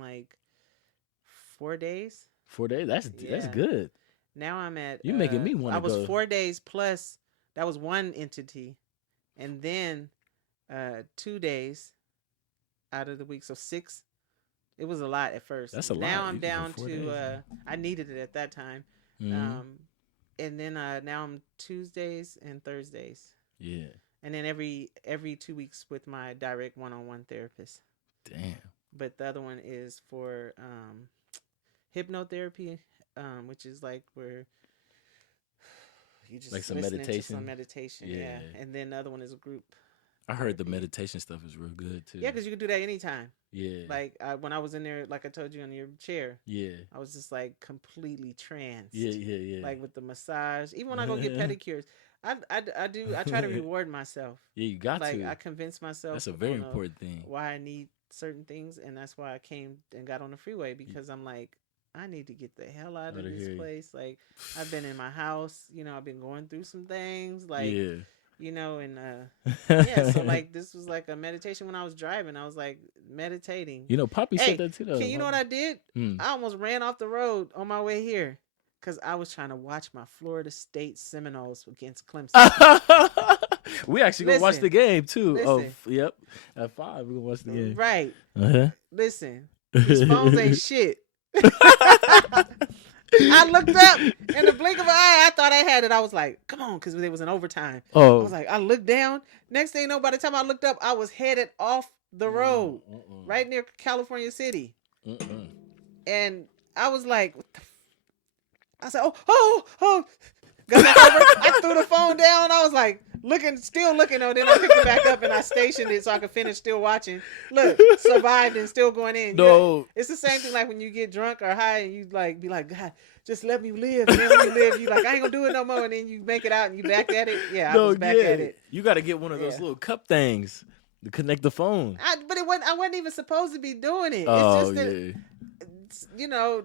4 days. 4 days? That's good. Now I'm at you're making me want to go. I was 4 days plus that was one entity. And then 2 days out of the week. So 6. It was a lot at first. That's a lot. Now I'm down to I needed it at that time. Mm-hmm. And then now I'm Tuesdays and Thursdays. Yeah. And then every 2 weeks with my direct one-on-one therapist. Damn. But the other one is for hypnotherapy, which is where you just some meditation. Yeah. And then the other one is a group. I heard the meditation stuff is real good too. Yeah, because you can do that anytime. Yeah. When I was in there, like I told you, on your chair. Yeah. I was just completely tranced. Yeah. With the massage. Even when I go get pedicures, I try to reward myself. Yeah, you got to. I convince myself. That's a very important thing. Why I need certain things, and that's why I came and got on the freeway, because I'm I need to get the hell out of this place. I've been in my house, I've been going through some things, yeah. And so this was a meditation. When I was driving, I was meditating. Poppy said that too though. You know what I did? I almost ran off the road on my way here because I was trying to watch my Florida State Seminoles against Clemson. We actually gonna watch the game too. Yep. At 5 we're gonna watch the game. Right. Uh-huh. Listen, these phones ain't shit. I looked up in the blink of an eye. I thought I had it. I was like, come on, because it was an overtime. Oh. I was I looked down. Next thing you know, by the time I looked up, I was headed off the road right near California City. And I was like, what the I said, oh. Got back over. I threw the phone down. I was still looking. Then I picked it back up and I stationed it so I could finish still watching. Look, survived and still going in. No. It's the same thing when you get drunk or high and you be like, God, just let me live. And then when you live, you I ain't gonna do it no more. And then you make it out and you back at it. Yeah, I was back at it. You got to get one of those little cup things to connect the phone. But I wasn't even supposed to be doing it. Oh, it's just that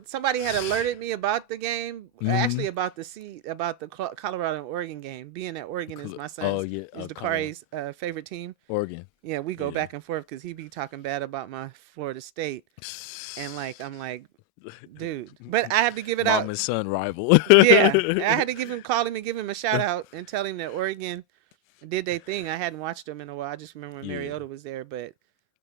somebody had alerted me about the game. Actually, about the Colorado and Oregon game. Being that Oregon is my son's, is Dakari's favorite team. Oregon. Yeah, we go back and forth because he be talking bad about my Florida State, and I'm like, dude. But I have to give it out. Mom and son rival. Yeah, I had to call him and give him a shout out and tell him that Oregon did their thing. I hadn't watched them in a while. I just remember when Mariota was there, but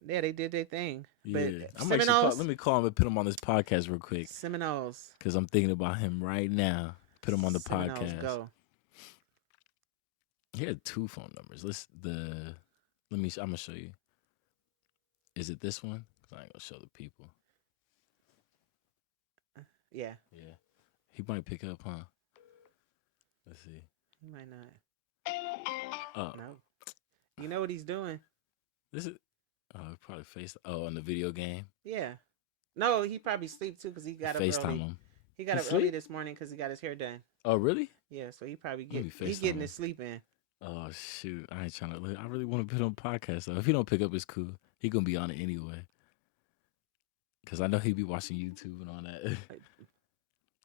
yeah, they did their thing. Yeah, but let me call him and put him on this podcast real quick. Seminoles, because I'm thinking about him right now. Put him on the podcast. Go. He had 2 phone numbers. I'm gonna show you. Is it this one? 'Cause I ain't gonna show the people. Yeah. Yeah. He might pick up, huh? Let's see. He might not. Oh. No. You know what he's doing? This is. Probably on the video game. Yeah. No, he probably sleep too because he got up FaceTime early. him. He got up early this morning because he got his hair done. Oh, really? Yeah, so he probably getting his sleep in. Oh shoot! I ain't trying to. I really want to put on a podcast though. If he don't pick up, it's cool. He gonna be on it anyway. Cause I know he be watching YouTube and all that.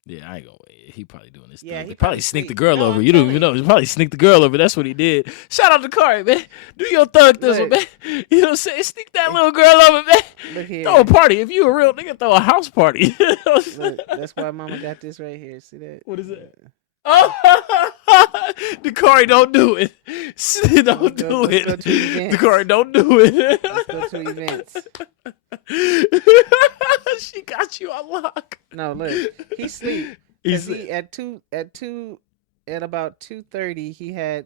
Yeah, I ain't gonna wait. He probably doing this. Yeah, thing. he probably sneaked the girl over. You don't even know. He probably sneaked the girl over. That's what he did. Shout out to Kari, man. Do your thug this one, man. You know what I'm saying? Sneak that little girl over, man. Look here. Throw a party. If you a real nigga, throw a house party. Look, that's why Mama got this right here. See that? What is that? Oh, Dakari, don't do it. Don't do it. Dakari, don't do it. Let's go to events. She got you on lock. No, look, he sleep. At about 2:30, he had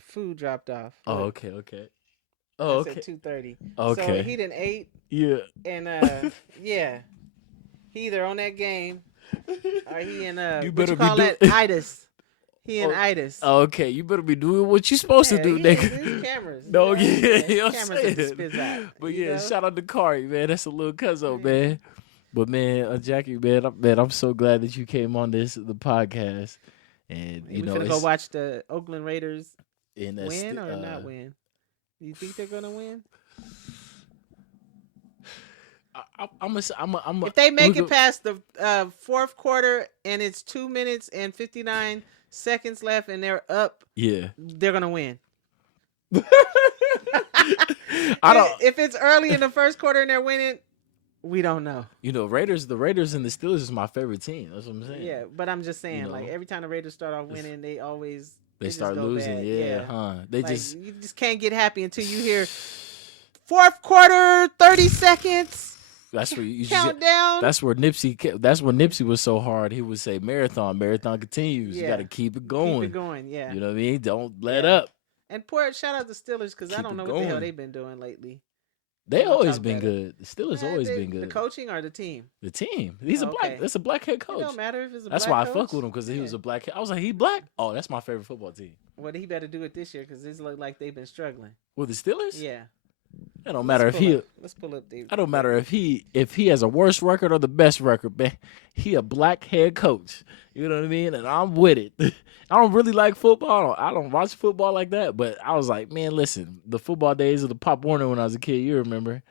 food dropped off. Oh, okay. Oh, okay. At 2:30. Okay. So he done ate. Yeah. And yeah, he either on that game or he in you what you call that itis. He in itis. Okay, you better be doing what you supposed to do, nigga. These cameras. No, yeah, I'm cameras saying. But yeah, shout out to Kari, man. That's a little cuzzo, man. But man, Jackie, man, I'm so glad that you came on the podcast. And we finna go watch the Oakland Raiders win or not win. Do you think they're gonna win? If they make it past the fourth quarter and it's 2 minutes and 59 seconds left and they're up, they're gonna win. If it's early in the first quarter and they're winning, we don't know. The Raiders and the Steelers is my favorite team. That's what I'm saying. Yeah, but I'm just saying, like every time the Raiders start off winning, they start losing. Bad. Yeah, huh? You just can't get happy until you hear fourth quarter, 30 seconds. That's where you countdown. That's where Nipsey was so hard. He would say, "Marathon continues. You got to keep it going. Keep it going. Yeah. You know what I mean? Don't let up." And shout out to Steelers because I don't know what the hell they've been doing lately. They always been good. The Steelers always been good. The coaching or the team? The team. He's a black. That's a black head coach. It don't matter if it's a that's black coach. That's why I fuck with him because he was a black head. I was like, he black? Oh, that's my favorite football team. Well, he better do it this year because it look like they've been struggling. With the Steelers? Yeah. It don't matter if he. Let's pull up David. I don't matter if he has a worse record or the best record, man. He a black head coach. You know what I mean? And I'm with it. I don't really like football. I don't watch football like that. But I was like, man, listen, the football days of the Pop Warner when I was a kid, you remember?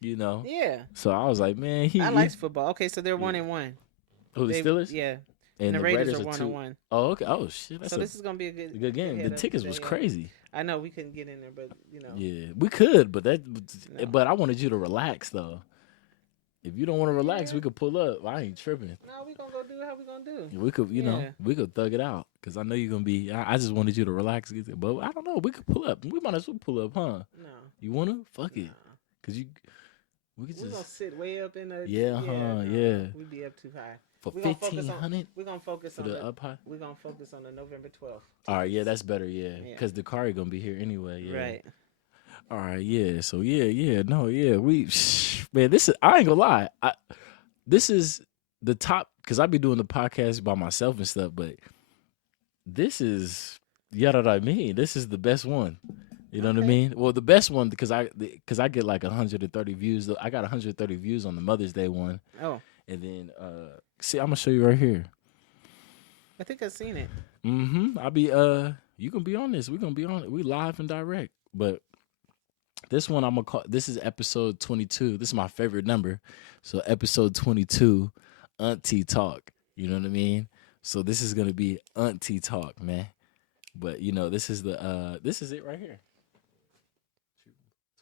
Yeah. So I was like, man, I like football. Okay, so they're 1-1. Who, the Steelers? Yeah. And the Raiders are 1-1. Oh, okay. Oh shit. So this is gonna be a good game. The tickets was crazy. I know we couldn't get in there, but Yeah, we could, but but I wanted you to relax though. If you don't want to relax, we could pull up. I ain't tripping. No, we gonna go do how we gonna do. We could, we could thug it out because I know you're gonna be. I just wanted you to relax, but I don't know. We could pull up. We might as well pull up, huh? No. You wanna? Fuck it, because we're gonna sit way up in the. Yeah. We'd be up too high. For 1,500. We're gonna focus on the up high. We're gonna focus on the November 12th. All right, yeah, that's better, yeah, because Dakari gonna be here anyway, yeah. Right. All right, yeah. So we man, this is I ain't gonna lie, this is the top because I be doing the podcast by myself and stuff, but this is This is the best one. You know what I mean? Well, the best one because I get like 130 views. I got 130 views on the Mother's Day one. Oh. And then see, I'm gonna show you right here. I think I've seen it. I'll be you gonna be on this. We're gonna be on it. We live and direct. But This one I'm gonna call. This is episode 22. This is my favorite number. So episode 22, Auntie Talk. You know what I mean? So this is gonna be Auntie Talk, man. But this is this is it right here.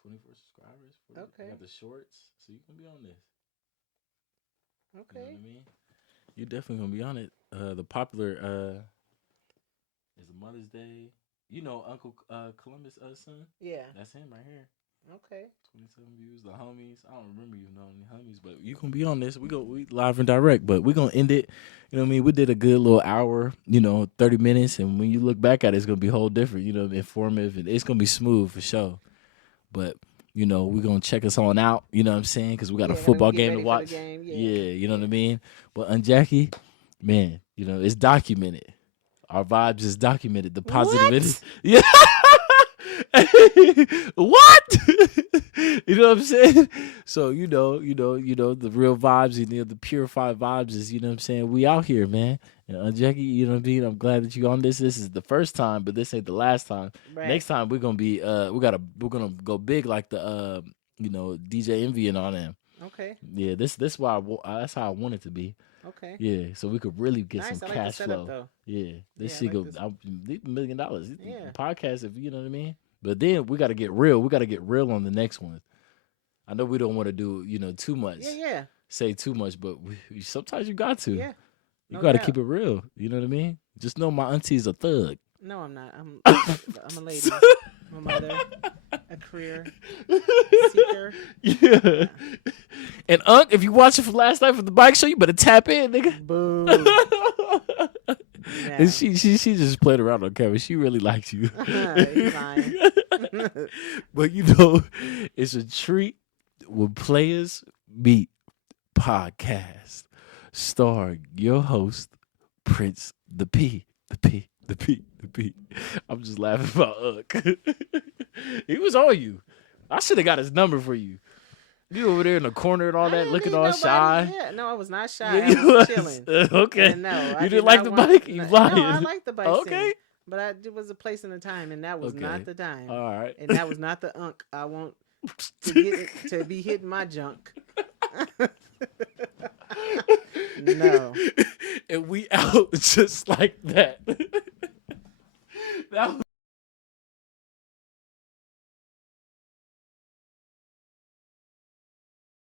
24 subscribers. Okay. I got the shorts, so you can be on this. Okay. You know what I mean? You definitely gonna be on it. The popular is the Mother's Day. You know Uncle Columbus' son? Yeah. That's him right here. Okay. 27 views. The homies. I don't remember you knowing the homies, but you gonna be on this. We live and direct, but we gonna end it. You know what I mean? We did a good little hour, 30 minutes, and when you look back at it, it's gonna be whole different, informative, and it's gonna be smooth for sure. But we're gonna check us on out, you know what I'm saying? Because we got a football game to watch. Game. Yeah, you know what I mean? But Jackie, man, it's documented. Our vibes is documented. The positive it is. Yeah. What? You know what I'm saying? So the real vibes, the purified vibes is, you know what I'm saying? We out here, man. And Jackie, you know what I mean? I'm glad that you on this. This is the first time, but this ain't the last time. Right. Next time we're gonna be we're gonna go big like the DJ Envy and all them. Okay. Yeah, this why that's how I want it to be. Okay. Yeah, so we could really get some I like cash the setup, flow. though. Yeah, this Yeah, shit I like go $1 million. Yeah. Podcast, if you know what I mean. But then we got to get real. We got to get real on the next one. I know we don't want to do too much. Yeah. Say too much, but sometimes you got to. Yeah. You got to keep it real. You know what I mean? Just know my auntie's a thug. No, I'm not. I'm a lady. I'm a mother. A career seeker. Yeah. And Unc, if you watch it from last night from the bike show, you better tap in, nigga. Boo. And she just played around on camera. She really likes you. He's lying. But it's a treat when Players Meet podcast, starring your host, Prince the P. I'm just laughing about Unc. He was on you. I should have got his number for you. You over there in the corner and all that, looking all shy. Yeah. No, I was not shy. Yeah, I was chilling. Okay. And no, you didn't like the bike? You lying. No, I like the bike. Okay. Scene, but it was a place and a time, and that was not the time. All right. And that was not the Unc I want to be hitting my junk. No. And we out just like that.